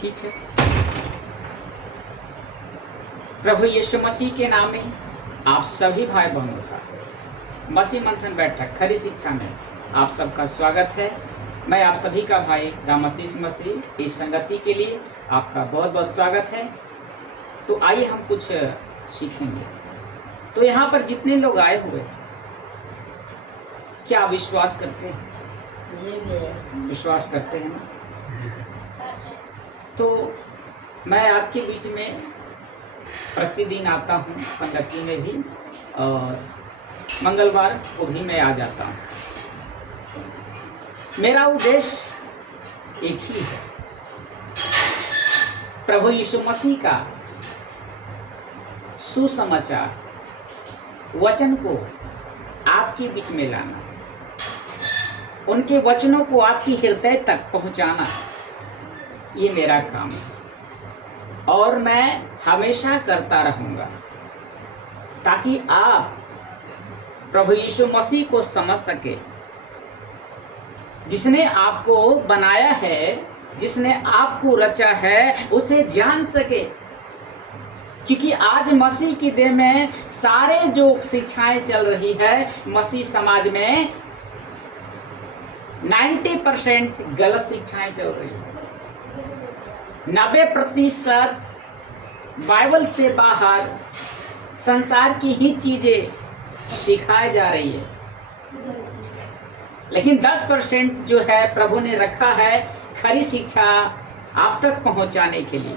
ठीक है। प्रभु यीशु मसीह के नाम में आप सभी भाई बहनों का मसीह मंथन बैठक खरी शिक्षा में आप सबका स्वागत है। मैं आप सभी का भाई रामाशीष मसीह इस संगति के लिए आपका बहुत बहुत स्वागत है। तो आइए हम कुछ सीखेंगे। तो यहाँ पर जितने लोग आए हुए, क्या विश्वास करते हैं? जी भैया। विश्वास करते हैं ना? तो मैं आपके बीच में प्रतिदिन आता हूँ संगति में भी, और मंगलवार को भी मैं आ जाता हूँ। मेरा उद्देश्य एक ही है, प्रभु यीशु मसीह का सुसमाचार वचन को आपके बीच में लाना, उनके वचनों को आपकी हृदय तक पहुंचाना, ये मेरा काम है और मैं हमेशा करता रहूंगा, ताकि आप प्रभु यीशु मसीह को समझ सके, जिसने आपको बनाया है, जिसने आपको रचा है, उसे जान सके। क्योंकि आज मसीह की देह में सारे जो शिक्षाएं चल रही है मसीह समाज में, 90% गलत शिक्षाएं चल रही है। 90% बाइबल से बाहर संसार की ही चीजें सिखाई जा रही है, लेकिन 10% जो है प्रभु ने रखा है खरी शिक्षा आप तक पहुंचाने के लिए।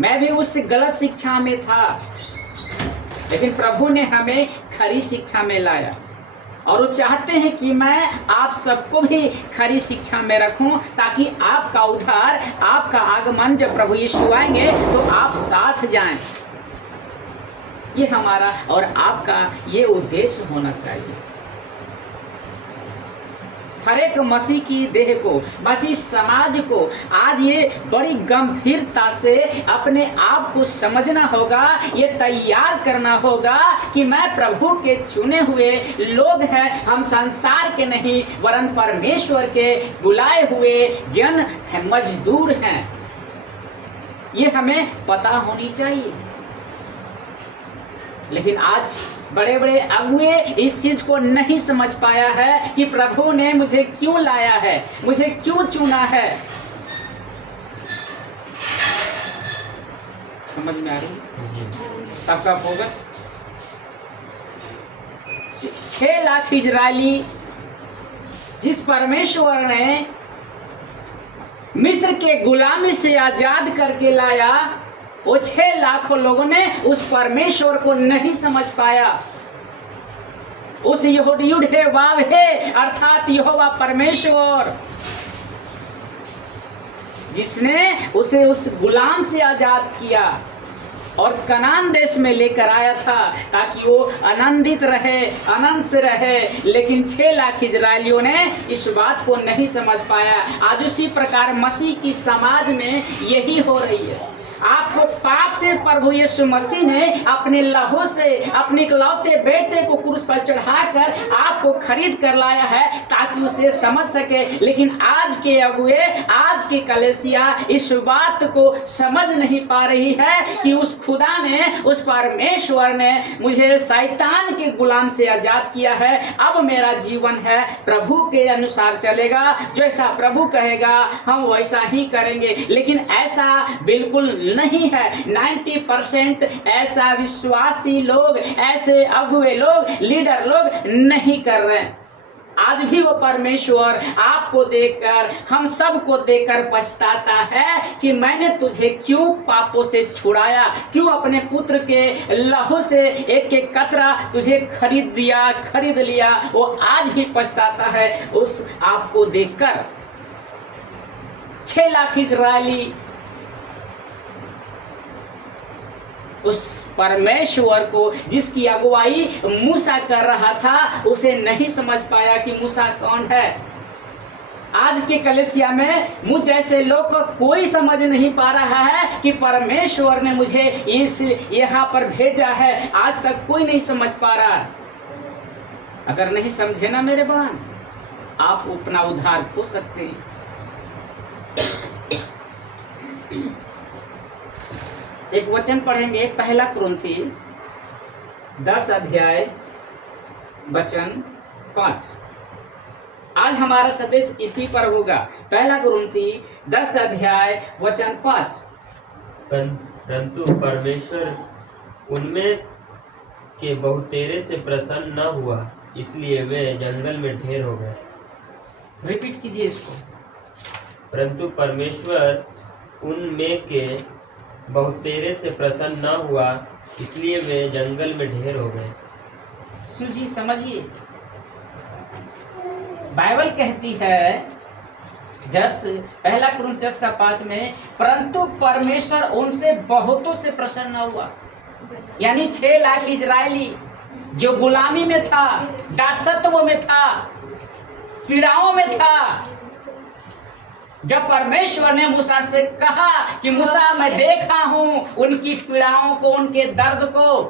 मैं भी उस गलत शिक्षा में था, लेकिन प्रभु ने हमें खरी शिक्षा में लाया, और वो चाहते हैं कि मैं आप सबको भी खरी शिक्षा में रखूं, ताकि आपका उद्धार, आपका आगमन जब प्रभु यीशु आएंगे तो आप साथ जाएं। ये हमारा और आपका ये उद्देश्य होना चाहिए। हर एक मसीह की देह को, मसीह समाज को आज ये बड़ी गंभीरता से अपने आप को समझना होगा, ये तैयार करना होगा कि मैं प्रभु के चुने हुए लोग हैं, हम संसार के नहीं वरन परमेश्वर के बुलाए हुए जन हैं, मजदूर हैं। ये हमें पता होनी चाहिए। लेकिन आज बड़े बड़े अगुए इस चीज को नहीं समझ पाया है कि प्रभु ने मुझे क्यों लाया है, मुझे क्यों चुना है। समझ में आ रही सबका फोकस? 6 लाख इजरायली जिस परमेश्वर ने मिस्र के गुलामी से आजाद करके लाया, वो 6 लाखों लोगों ने उस परमेश्वर को नहीं समझ पाया। उस यहोयूड है वाव है अर्थात यहोवा परमेश्वर, जिसने उसे उस गुलाम से आजाद किया और कनान देश में लेकर आया था, ताकि वो आनंदित रहे, आनंद से रहे। लेकिन 6 लाख इजरायलियों ने इस बात को नहीं समझ पाया। आज उसी प्रकार मसीह की समाज में यही हो रही है। आपको पाप से प्रभु यीशु मसीह ने अपने लहू से अपने इकलौते बेटे को क्रूस पर चढ़ाकर आपको खरीद कर लाया है, ताकि उसे समझ सके। लेकिन आज के अगुए, आज के कलीसिया इस बात को समझ नहीं पा रही है कि उस खुदा ने, उस परमेश्वर ने मुझे शैतान के गुलाम से आजाद किया है। अब मेरा जीवन है प्रभु के अनुसार चलेगा, जैसा प्रभु कहेगा हम वैसा ही करेंगे। लेकिन ऐसा बिल्कुल नहीं है। 90% ऐसा विश्वासी लोग, ऐसे अगुए लोग, लीडर लोग नहीं कर रहे हैं। आज भी वो परमेश्वर आपको देखकर, हम सबको देखकर पछताता है कि मैंने तुझे क्यों पापों से छुड़ाया, क्यों अपने पुत्र के लहू से एक एक कतरा तुझे खरीद लिया। वो आज भी पछताता है उस आपको देखकर। 6 लाख इजरायली उस परमेश्वर को, जिसकी अगुवाई मूसा कर रहा था, उसे नहीं समझ पाया कि मूसा कौन है। आज के कलीसिया में मुझ जैसे लोग को कोई समझ नहीं पा रहा है कि परमेश्वर ने मुझे इस यहाँ पर भेजा है। आज तक कोई नहीं समझ पा रहा। अगर नहीं समझे ना मेरे बहन, आप अपना उद्धार खो सकते हैं। एक वचन पढ़ेंगे, पहला कुरिन्थी 10 अध्याय वचन 5। आज हमारा संदेश इसी पर होगा। पहला कुरिन्थी 10 अध्याय वचन 5। परंतु परमेश्वर उनमें के बहुतेरे से प्रसन्न न हुआ, इसलिए वे जंगल में ढेर हो गए। रिपीट कीजिए इसको। परंतु परमेश्वर उनमें के बहुतेरे से प्रसन्न न हुआ, इसलिए वे जंगल में ढेर हो गए। सुनिए, समझिए, बाइबल कहती है पहला कुरिन्थी 10:5 में, परंतु परमेश्वर उनसे बहुतों से प्रसन्न न हुआ। यानी 6 लाख इजरायली जो गुलामी में था, दासत्व में था, पीड़ाओं में था, जब परमेश्वर ने मूसा से कहा कि मूसा मैं देखा हूं उनकी पीड़ाओं को, उनके दर्द को,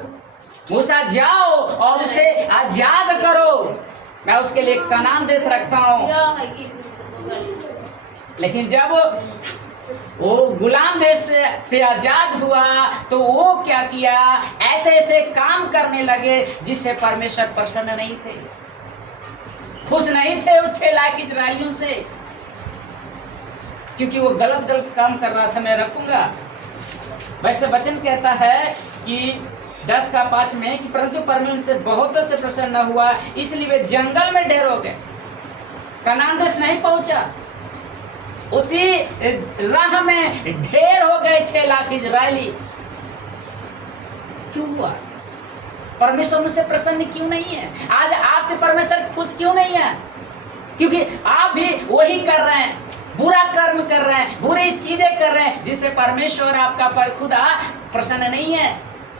मूसा जाओ और उसे आजाद करो, मैं उसके लिए कनान देश रखता हूं। लेकिन जब वो गुलाम देश से आजाद हुआ तो वो क्या किया, ऐसे ऐसे काम करने लगे जिससे परमेश्वर प्रसन्न नहीं थे, खुश नहीं थे उन 6 लाख इजरायलियों से, क्योंकि वो गलत काम कर रहा था। मैं रखूंगा। वैसे वचन कहता है कि 10:5 में कि परंतु परमेश्वर से बहुतों से प्रसन्न न हुआ, इसलिए वे जंगल में ढेर हो गए, कनान देश नहीं पहुंचा। उसी राह में ढेर हो गए 6 लाख इजरायली। क्यों हुआ? परमेश्वर उनसे प्रसन्न क्यों नहीं है? आज आपसे परमेश्वर खुश क्यों नहीं है? क्योंकि आप भी वही कर रहे हैं, बुरा कर्म कर रहे हैं, बुरी चीजें कर रहे हैं, जिससे परमेश्वर आपका पर खुदा प्रसन्न नहीं है।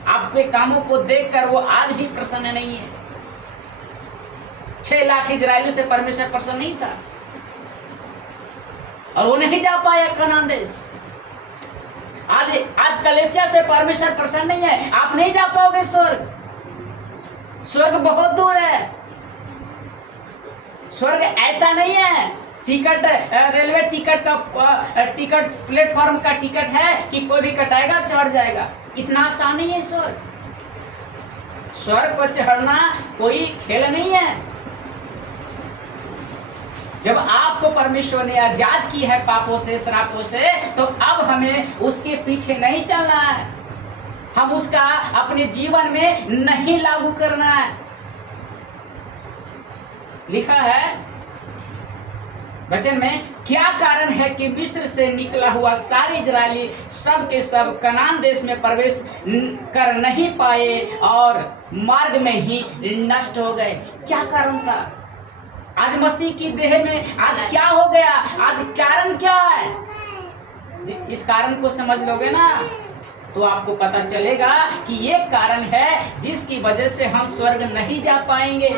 आपके कामों को देखकर वो आज भी प्रसन्न नहीं है। 6 लाख इजरायलियों से परमेश्वर प्रसन्न नहीं था और वो नहीं जा पाया कनान देश। आज कलेसिया से परमेश्वर प्रसन्न नहीं है, आप नहीं जा पाओगे स्वर्ग। स्वर्ग बहुत दूर है। स्वर्ग ऐसा नहीं है टिकट, रेलवे टिकट का टिकट, प्लेटफॉर्म का टिकट है कि कोई भी कटाएगा चढ़ जाएगा। इतना आसान नहीं है स्वर्ग। स्वर्ग पर चढ़ना कोई खेल नहीं है। जब आपको परमेश्वर ने आजाद की है पापों से, श्रापों से, तो अब हमें उसके पीछे नहीं चलना है, हम उसका अपने जीवन में नहीं लागू करना है। लिखा है वचन में, क्या कारण है कि मिस्र से निकला हुआ सारे इजरायली सब के सब कनान देश में प्रवेश कर नहीं पाए और मार्ग में ही नष्ट हो गए? क्या कारण था? आज मसीह की देह में आज क्या हो गया? आज कारण क्या है? इस कारण को समझ लोगे ना तो आपको पता चलेगा कि ये कारण है जिसकी वजह से हम स्वर्ग नहीं जा पाएंगे।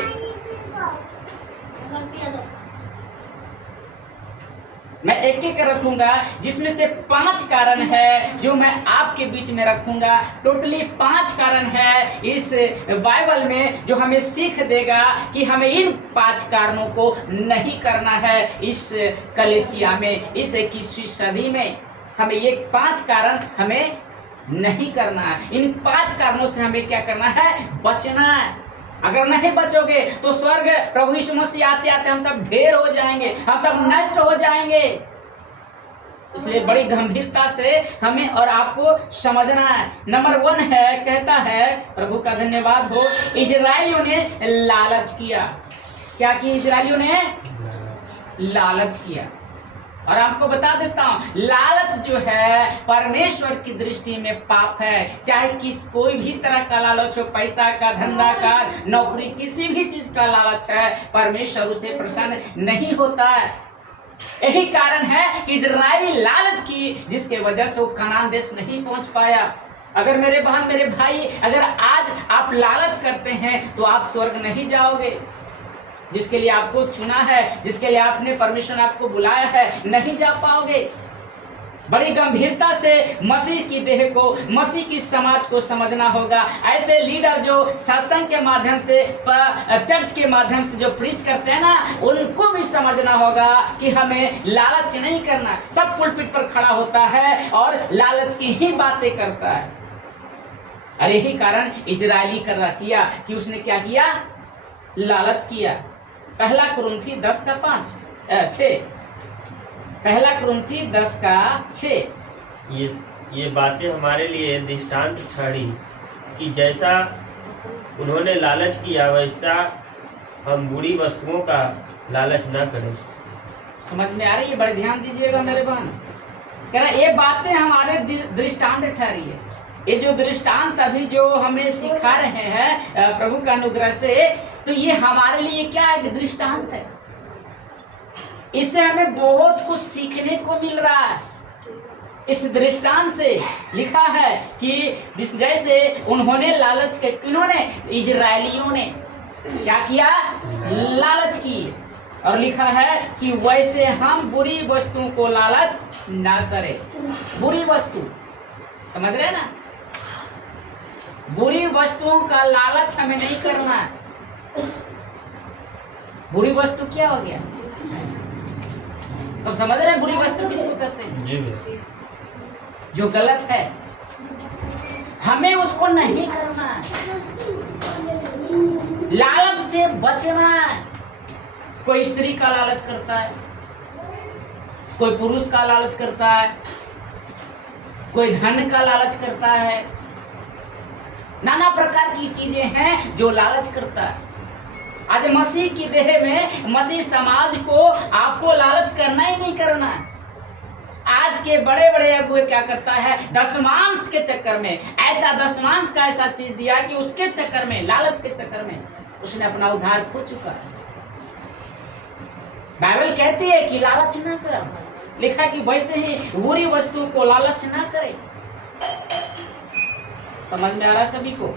मैं एक एक रखूंगा, जिसमें से 5 कारण है जो मैं आपके बीच में रखूंगा। टोटली 5 कारण है इस बाइबल में जो हमें सीख देगा कि हमें इन 5 कारणों को नहीं करना है। इस कलेसिया में, इस 21वीं सदी में हमें ये 5 कारण हमें नहीं करना है। इन 5 कारणों से हमें क्या करना है? बचना है। अगर नहीं बचोगे तो स्वर्ग प्रभु यीशु मसीह आते आते हम सब ढेर हो जाएंगे, हम सब नष्ट हो जाएंगे। इसलिए बड़ी गंभीरता से हमें और आपको समझना है। नंबर 1 है, कहता है, प्रभु का धन्यवाद हो, इजरायलियों ने लालच किया। क्या किया? इजरायलियों ने लालच किया। और आपको बता देता हूं, लालच जो है परमेश्वर की दृष्टि में पाप है। चाहे कोई भी तरह का लालच हो, पैसा का, धंधा का, नौकरी, किसी भी चीज का लालच है, परमेश्वर उसे प्रसन्न नहीं होता है। यही कारण है कि इजराइल लालच की, जिसके वजह से वो कनान देश नहीं पहुंच पाया। अगर मेरे बहन, मेरे भाई, अगर आज आप लालच करते हैं तो आप स्वर्ग नहीं जाओगे। जिसके लिए आपको चुना है, जिसके लिए आपने परमेश्वर ने आपको बुलाया है, नहीं जा पाओगे। बड़ी गंभीरता से मसीह की देह को, मसीह की समाज को समझना होगा। ऐसे लीडर जो सत्संग के माध्यम से, चर्च के माध्यम से जो प्रीच करते हैं ना, उनको भी समझना होगा कि हमें लालच नहीं करना। सब पुलपिट पर खड़ा होता है और लालच की ही बातें करता है। और यही कारण इजरायली किया कि उसने क्या किया? लालच किया। पहला कुरिन्थी 10:5-6। पहला कुरिन्थी 10:6। ये बातें हमारे लिए दृष्टांत ठहरी कि जैसा उन्होंने लालच किया वैसा हम बुरी वस्तुओं का लालच न करें। समझ में आ रही है? बड़े ध्यान दीजिएगा मेरे बहन। कह रहा ये बातें हमारे दृष्टांत ठहरी है। ये जो दृष्टांत अभी जो हमें सिखा रहे हैं प्रभु का अनुग्रह से, तो ये हमारे लिए क्या है? दृष्टांत है। इससे हमें बहुत कुछ सीखने को मिल रहा है। इस दृष्टांत से लिखा है कि जैसे उन्होंने लालच के, किन्होंने? इजरायलियों ने क्या किया? लालच की। और लिखा है कि वैसे हम बुरी वस्तुओं को लालच ना करें। बुरी वस्तु, समझ रहे हैं ना? बुरी वस्तुओं का लालच हमें नहीं करना है। बुरी वस्तु क्या हो गया? सब समझ रहे हैं? बुरी वस्तु किसको कहते हैं? जी भैया। जो गलत है हमें उसको नहीं करना है। लालच से बचना है। कोई स्त्री का लालच करता है, कोई पुरुष का लालच करता है, कोई धन का लालच करता है। नाना प्रकार की चीजें हैं जो लालच करता है। आज मसीह की देह में, मसीह समाज को आपको लालच करना ही नहीं करना है। आज के बड़े बड़े अगुए क्या करता है? दशमांश के चक्कर में, ऐसा दशमांश का ऐसा चीज दिया कि उसके चक्कर में, लालच के चक्कर में उसने अपना उद्धार खो चुका है। बाइबल कहती है कि लालच न कर। लिखा कि वैसे ही बुरी वस्तुओं को लालच न करे। समझ में आ रहा है सभी को?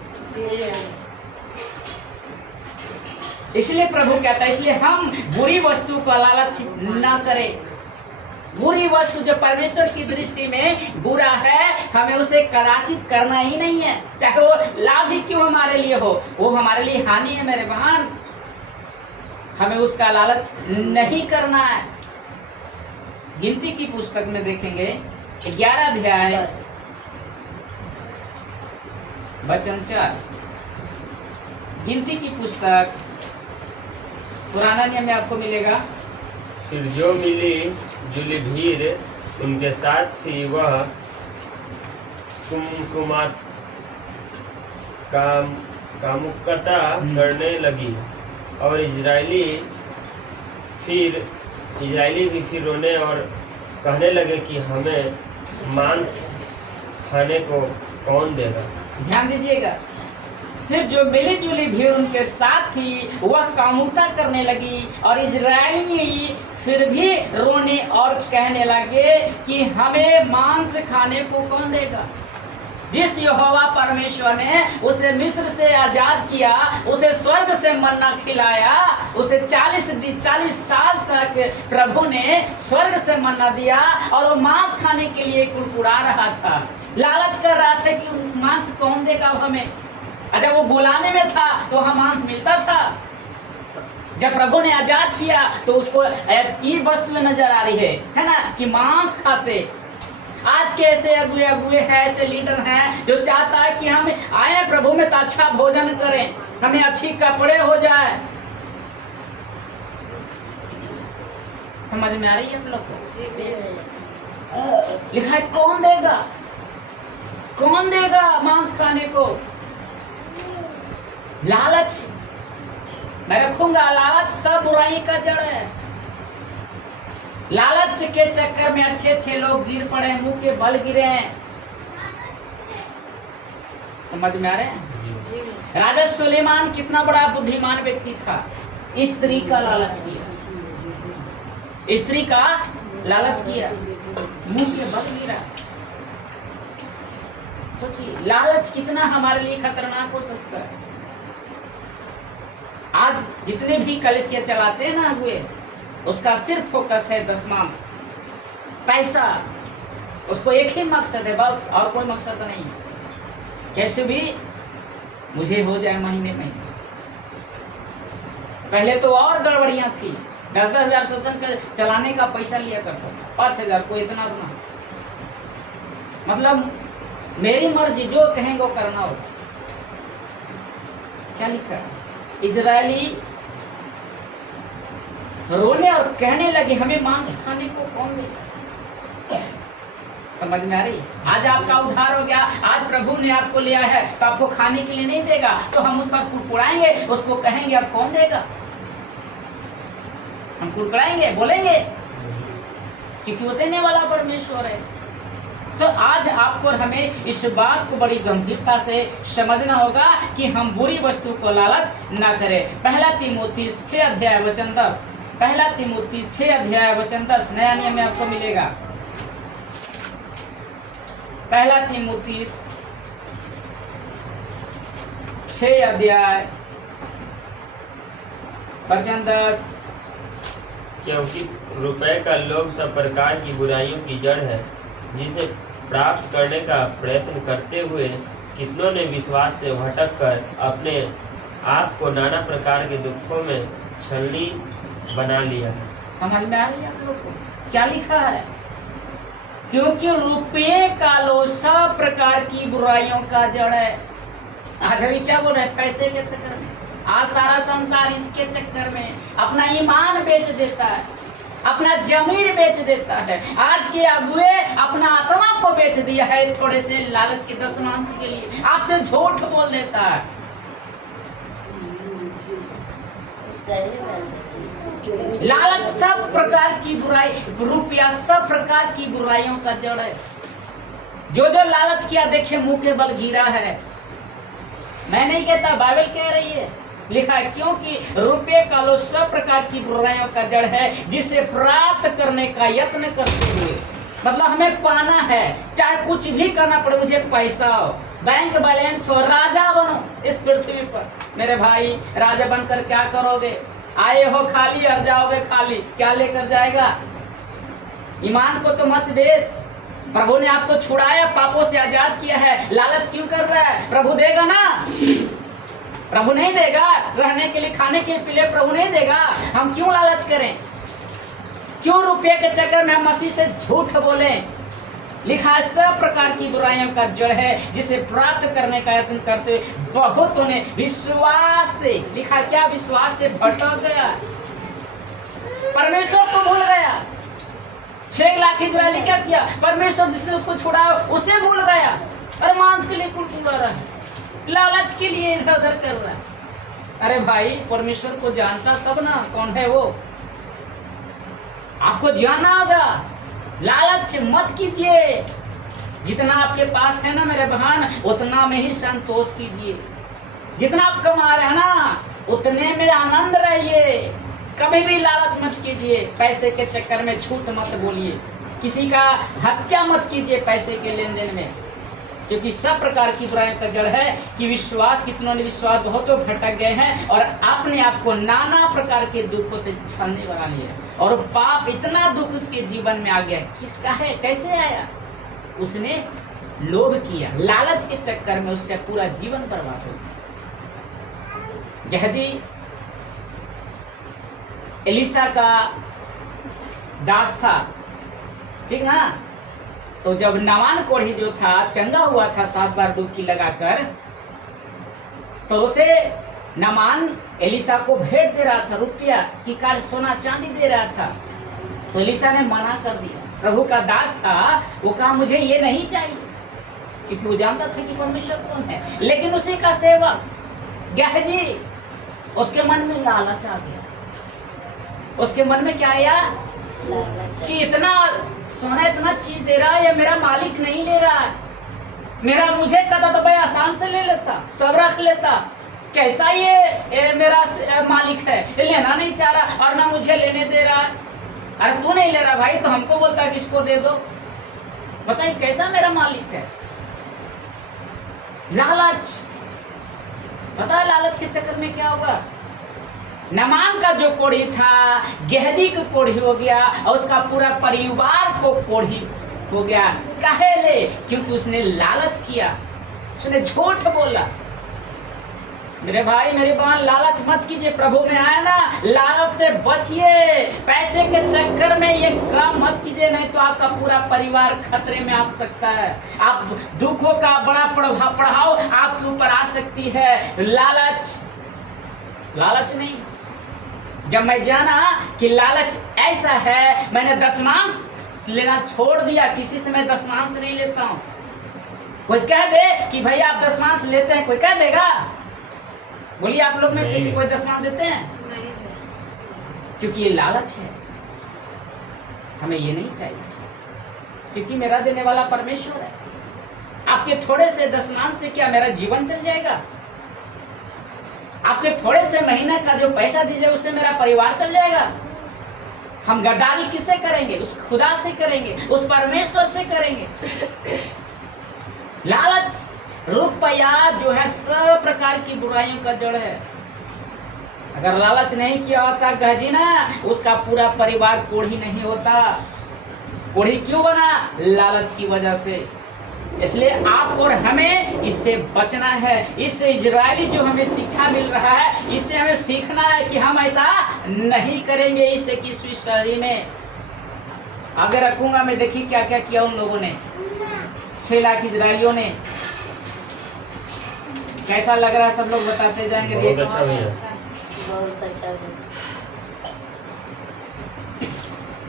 इसलिए प्रभु कहता है, इसलिए हम बुरी वस्तु का लालच न करें। बुरी वस्तु जो परमेश्वर की दृष्टि में बुरा है, हमें उसे कदाचित करना ही नहीं है, चाहे वो लाभ ही क्यों हमारे लिए हो। वो हमारे लिए हानि है मेरे बहन। हमें उसका लालच नहीं करना है। गिनती की पुस्तक में देखेंगे 11 अध्याय वचन 4। गिनती की पुस्तक पुराना नियम में आपको मिलेगा। फिर जो मिली जुली भीड़ उनके साथ थी, वह कामुकता करने लगी। और इजरायली भी फिर रोने और कहने लगे कि हमें मांस खाने को कौन देगा। ध्यान दीजिएगा। फिर जो मिली जुली भीड़ उनके साथ थी, वह कामुकता करने लगी। और इजरायली फिर भी रोने और कहने लगे कि हमें मांस खाने को कौन देगा। जिस यहोवा परमेश्वर ने उसे मिस्र से आजाद किया, उसे स्वर्ग से मन्ना खिलाया, उसे 40 साल तक प्रभु ने स्वर्ग से मन्ना दिया और वो मांस खाने के लिए कुड़कुड़ा रहा था, लालच कर रहा था कि मांस कौन देगा हमें। अगर वो गुलामी में था तो वहाँ मांस मिलता था। जब प्रभु ने आजाद किया तो उसको ये वस्तु नजर आ रही है ना, कि मांस खाते। आज के ऐसे अगुए हैं, ऐसे लीडर हैं जो चाहता है कि हम आए प्रभु में तो अच्छा भोजन करें, हमें अच्छी कपड़े हो जाए। समझ में आ रही है आप लोग को? लिखा है कौन देगा मांस खाने को। लालच मैं रखूंगा। लालच सब बुराई का जड़ है। लालच के चक्कर में अच्छे लोग गिर पड़े हैं, मुंह के बल गिरे हैं। समझ में आ रहे हैं? राजा सुलेमान कितना बड़ा बुद्धिमान व्यक्ति था। स्त्री का लालच किया, स्त्री का लालच किया, मुंह के बल गिरा। सोचिए लालच कितना हमारे लिए खतरनाक हो सकता है। आज जितने भी कलेसिया चलाते हैं ना अगुए, उसका सिर्फ फोकस है दशमांश, पैसा। उसको एक ही मकसद है बस, और कोई मकसद नहीं। कैसे भी मुझे हो जाए महीने में। पहले तो और गड़बड़ियां थी, 10-10 हजार सत्संग चलाने का पैसा लिया करता था, 5,000 को इतना उतना। मतलब मेरी मर्जी, जो कहेंगे वो करना हो। क्या लिखा है? इजरायली रोने और कहने लगे हमें मांस खाने को कौन देगा। समझ में आ रही? आज आपका उद्धार हो गया, आज प्रभु ने आपको लिया है तो आपको खाने के लिए नहीं देगा तो हम उस पर कुड़कुड़ाएंगे, उसको कहेंगे अब कौन देगा। हम कुड़कुड़ाएंगे, बोलेंगे, क्योंकि वो देने वाला परमेश्वर है। तो आज आपको और हमें इस बात को बड़ी गंभीरता से समझना होगा कि हम बुरी वस्तु को लालच ना करें। पहला तीमुथी 6 अध्याय वचन 10, पहला तीमुथी 6 अध्याय वचन 10 नया नियम में आपको मिलेगा। पहला तीमुथी 6 अध्याय वचन 10। क्योंकि रुपए का लोभ सब प्रकार की बुराइयों की जड़ है, जिसे प्राप्त करने का प्रयत्न करते हुए कितनों ने विश्वास से भटक कर अपने आप को नाना प्रकार के दुखों में छलनी बना लिया है। समझ में आ रही है आप लोग को क्या लिखा है? क्योंकि रुपये का लोभ सब प्रकार की बुराइयों का जड़ है। आज अभी क्या बोल रहे हैं? पैसे के चक्कर में आज सारा संसार इसके चक्कर में अपना ईमान बेच देता है, अपना जमीर बेच देता है। आज के अगुए अपना आत्मा को बेच दिया है थोड़े से लालच के दशमांश के लिए। आपसे झूठ बोल देता है। लालच सब प्रकार की बुराई, रुपया सब प्रकार की बुराइयों का जड़ है। जो जो लालच किया देखे मुंह के बल गिरा है। मैं नहीं कहता, बाइबल कह रही है, लिखा है क्योंकि रुपये का लोभ सब प्रकार की बुराइयों का जड़ है, जिसे प्राप्त करने का यत्न करते हुए, मतलब हमें पाना है, चाहे कुछ भी करना पड़े, मुझे पैसा हो, बैंक बैलेंस हो, राजा बनो इस पृथ्वी पर। मेरे भाई राजा बनकर क्या करोगे? आए हो खाली और जाओगे खाली, क्या लेकर जाएगा? ईमान को तो मत बेच। प्रभु ने आपको छुड़ाया, पापों से आजाद किया है, लालच क्यों कर रहा है? प्रभु देगा ना? प्रभु नहीं देगा? रहने के लिए, खाने के लिए प्रभु नहीं देगा? हम क्यों लालच करें? क्यों रुपये के चक्कर में हम मसीह से झूठ बोले? लिखा है सब प्रकार की बुराइयों का जड़ है, जिसे प्राप्त करने का यत्न करते हुए बहुतों ने विश्वास से, लिखा क्या, विश्वास से भटक गया, परमेश्वर को भूल गया। 6 लाख इजरायली क्या किया? परमेश्वर जिसने उसको छुड़ाया उसे भूल गया। अरे मांस के लिए कुड़कुड़ा रहा है, लालच के लिए इधर उधर कर रहा है। अरे भाई परमेश्वर को जानता तब ना कौन है वो। आपको जानना होगा, लालच मत कीजिए। जितना आपके पास है ना मेरे बहन, उतना में ही संतोष कीजिए। जितना आप कमा रहे हैं ना, उतने में आनंद रहिए। कभी भी लालच मत कीजिए, पैसे के चक्कर में झूठ मत बोलिए, किसी का हत्या मत कीजिए पैसे के लेन देन में, क्योंकि सब प्रकार की बुराई का जड़ है कि विश्वास, कितनों ने विश्वास बहुतों भटक गए हैं और अपने आप को नाना प्रकार के दुखों से छलने बना लिया, और पाप इतना दुख उसके जीवन में आ गया। किसका है? कैसे आया? उसने लोभ किया, लालच के चक्कर में उसका पूरा जीवन बर्बाद हो गया। गेहजी एलिशा का दास था, ठीक ना? तो जब नामान कोढ़ी जो था चंगा हुआ था 7 बार डुबकी लगाकर, तो उसे नामान एलिशा को भेंट दे रहा था, रुपया की कार सोना चांदी दे रहा था। तो एलिशा ने मना कर दिया। प्रभु का दास था, वो कहा मुझे ये नहीं चाहिए, क्योंकि वो जानता था कि परमेश्वर कौन है। लेकिन उसी का सेवक गेहजी, उसके मन में लालच आ गया। उसके मन में क्या आया कि इतना सोना, इतना चीज दे रहा है, ये मेरा मालिक नहीं ले रहा है। मेरा मुझे कहता तो भाई आसान से ले लेता, सब रख लेता। कैसा ये मेरा मालिक है, ये लेना नहीं चाह रहा और ना मुझे लेने दे रहा है। अरे तू नहीं ले रहा भाई तो हमको बोलता है किसको दे दो। बताइए कैसा मेरा मालिक है? लालच। पता है लालच के चक्कर में क्या होगा? नामान का जो कोढ़ी था, गेहजी को कोढ़ी हो गया और उसका पूरा परिवार को कोढ़ी हो गया। काहे ले? क्योंकि उसने लालच किया, उसने झूठ बोला। मेरे भाई मेरी बहन, लालच मत कीजिए। प्रभु में आए ना, लालच से बचिए। पैसे के चक्कर में ये काम मत कीजिए, नहीं तो आपका पूरा परिवार खतरे में आ सकता है। आप दुखों का बड़ा पढ़ाओ आपके ऊपर आ सकती है। लालच नहीं। जब मैं जाना कि लालच ऐसा है, मैंने दशमांश लेना छोड़ दिया। किसी से मैं दशमांश नहीं लेता हूं। कोई कह दे कि भैया आप दशमांश लेते हैं, कोई कह देगा? बोलिए, आप लोग में किसी कोई दशमांश देते हैं? नहीं। क्योंकि ये लालच है। हमें ये नहीं चाहिए, क्योंकि मेरा देने वाला परमेश्वर है। आपके थोड़े से दशमांश से क्या मेरा जीवन चल जाएगा? आपके थोड़े से महीने का जो पैसा दीजिए उससे मेरा परिवार चल जाएगा? हम गद्दारी किससे करेंगे? उस खुदा से करेंगे, उस परमेश्वर से करेंगे। लालच, रुपया जो है सब प्रकार की बुराइयों का जड़ है। अगर लालच नहीं किया होता गहजी ना, उसका पूरा परिवार कोढ़ी नहीं होता। कोढ़ी क्यों बना? लालच की वजह से। इसलिए आपको और हमें इससे बचना है। इससे इजरायली जो हमें शिक्षा मिल रहा है, इससे हमें सीखना है कि हम ऐसा नहीं करेंगे। इससे कि स्विस्टरी में आगे रखूंगा मैं, देखिए क्या क्या किया उन लोगों ने, 6 लाख इजरायलियों ने। कैसा लग रहा है? सब लोग बताते जाएंगे। बहुत अच्छा भैया। बहुत अच्छा भैया।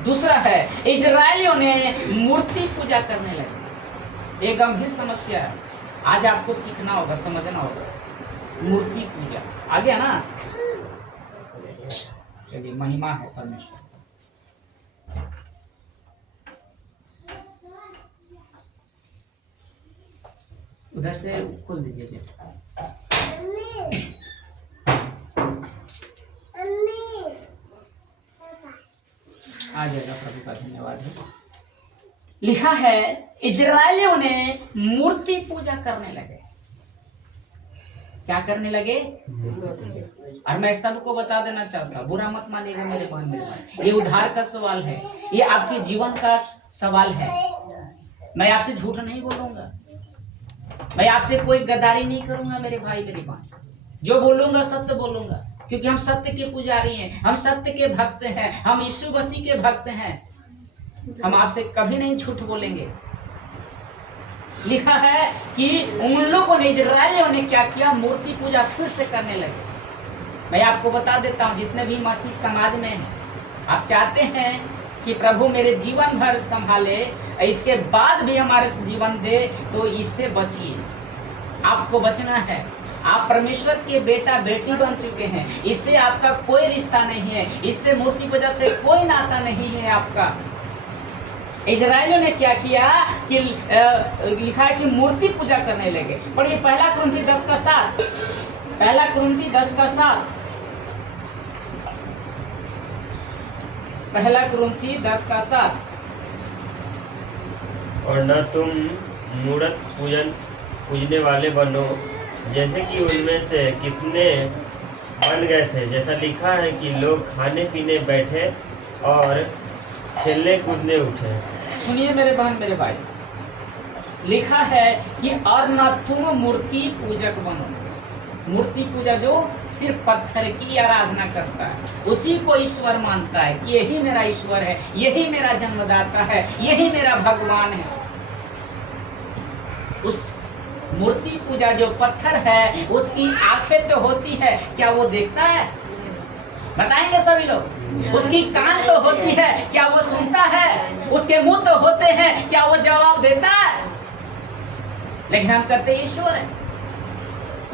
दूसरा है, इजरायलियों ने मूर्ति पूजा करने लगे। एक गंभीर समस्या है, आज आपको सीखना होगा, समझना होगा। मूर्ति पूजा आ गया ना? चलिए, महिमा है परमेश्वर। उधर से खोल दीजिए बेटा। आ जाएगा, प्रभु का धन्यवाद है। लिखा है इजरायलियों ने मूर्ति पूजा करने लगे। क्या करने लगे? और मैं सबको बता देना चाहता हूँ, बुरा मत मानिएगा मेरे बहन मेरे भाई, ये उद्धार का सवाल है, ये आपके जीवन का सवाल है। मैं आपसे झूठ नहीं बोलूंगा, मैं आपसे कोई गद्दारी नहीं करूंगा मेरे भाई मेरी बहन। जो बोलूंगा सत्य बोलूंगा, क्योंकि हम सत्य के पुजारी हैं, हम सत्य के भक्त हैं, हम यीशु मसीह के भक्त हैं। हम आपसे कभी नहीं झूठ बोलेंगे। लिखा है कि उन लोगों ने, इजरायलियों ने क्या किया? मूर्ति पूजा फिर से करने लगे। मैं आपको बता देता हूं, जितने भी मसीह समाज में हैं, आप चाहते हैं कि प्रभु मेरे जीवन भर संभाले, इसके बाद भी हमारे जीवन दे, तो इससे बचिए। आपको बचना है। आप परमेश्वर के बेटा बेटी बन चुके हैं, इससे आपका कोई रिश्ता नहीं है, इससे मूर्ति पूजा से कोई नाता नहीं है आपका। इजरायलियों ने क्या किया कि लिखा है कि मूर्ति पूजा करने लगे। पढ़िए पहला कुरिन्थी 10:7। पहला कुरिन्थी 10:7। पहला कुरिन्थी 10:7। और न तुम मूर्त पूजने वाले बनो, जैसे कि उनमें से कितने बन गए थे। जैसा लिखा है कि लोग खाने पीने बैठे और खेलने कूदने उठे। सुनिए मेरे बहन मेरे भाई, लिखा है कि और न तुम मूर्ति पूजक बनो। मूर्ति पूजा जो सिर्फ पत्थर की आराधना करता है, उसी को ईश्वर मानता है कि यही मेरा ईश्वर है, यही मेरा जन्मदाता है, यही मेरा भगवान है। उस मूर्ति पूजा जो पत्थर है, उसकी आंखें तो होती है, क्या वो देखता है? बताएंगे सभी लोग। उसकी कान तो होती है, क्या वो सुनता है? उसके मुंह तो होते हैं, क्या वो जवाब देता है? लेकिन हम कहते ईश्वर है,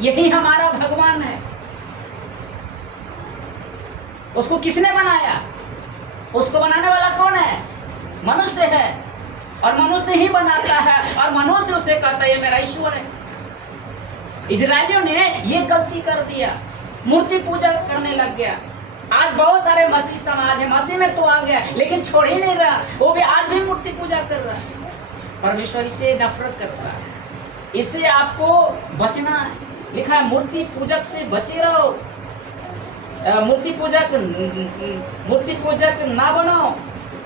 यही हमारा भगवान है। उसको किसने बनाया? उसको बनाने वाला कौन है? मनुष्य है, और मनुष्य ही बनाता है, और मनुष्य उसे कहता है ये मेरा ईश्वर है। इजरायलियों ने ये गलती कर दिया, मूर्ति पूजा करने लग गया। आज बहुत सारे मसीह समाज है, मसीह में तो आ गया, लेकिन छोड़ ही नहीं रहा, वो भी आज भी मूर्ति पूजा कर रहा है। परमेश्वर इसे नफरत करता है, इससे आपको बचना है। लिखा है मूर्ति पूजक से बचे रहो। मूर्ति पूजक ना बनो,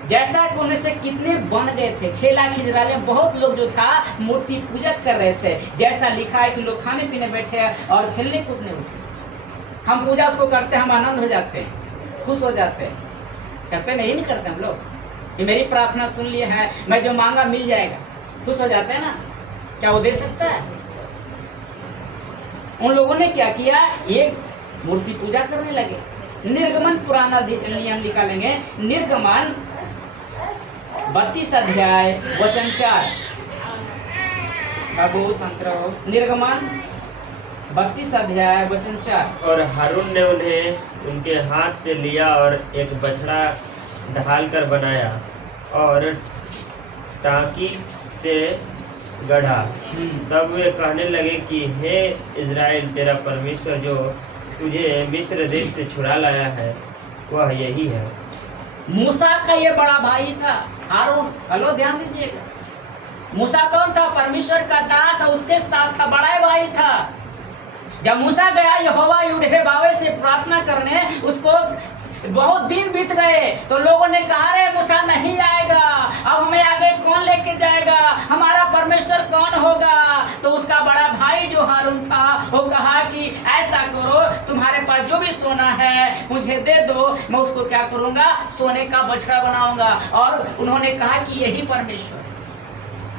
जैसा कि उनमें से कितने बन गए थे। 6 लाख इजराइली में बहुत लोग जो था मूर्ति पूजक कर रहे थे। जैसा लिखा है कि लोग खाने पीने बैठे हैं और खेलने कूदने उठे। हम पूजा उसको करते हैं, हम आनंद हो जाते हैं, खुश हो जाते हैं, करते नहीं करते हम लोग। ये मेरी प्रार्थना सुन लिए है, मैं जो मांगा मिल जाएगा, खुश हो जाते हैं ना। क्या वो दे सकता है? उन लोगों ने क्या किया, ये मूर्ति पूजा करने लगे। निर्गमन पुराना नियम निकालेंगे, निर्गमन 32 अध्याय वचन 4। बाबू संतरो, निर्गमन 32 अध्याय वचन 4। और हारून ने उन्हें उनके हाथ से लिया और एक बछड़ा ढाल कर बनाया और टांकी से गढ़ा। तब वे कहने लगे कि हे इज़राइल, तेरा परमेश्वर जो तुझे मिस्र देश से छुड़ा लाया है वह यही है। मूसा का ये बड़ा भाई था हारून। हेलो, ध्यान दीजिएगा। मूसा कौन था? परमेश्वर का दास, और उसके साथ था बड़ा भाई था। जब मूसा गया यहोवा यहोवा से प्रार्थना करने, उसको बहुत दिन बीत गए तो लोगों ने कहा रे मूसा नहीं आएगा, अब हमें आगे कौन लेके जाएगा, हमारा परमेश्वर कौन होगा? तो उसका बड़ा भाई जो हारून था वो कहा कि ऐसा करो, तुम्हारे पास जो भी सोना है मुझे दे दो, मैं उसको क्या करूंगा, सोने का बछड़ा बनाऊंगा। और उन्होंने कहा कि यही परमेश्वर,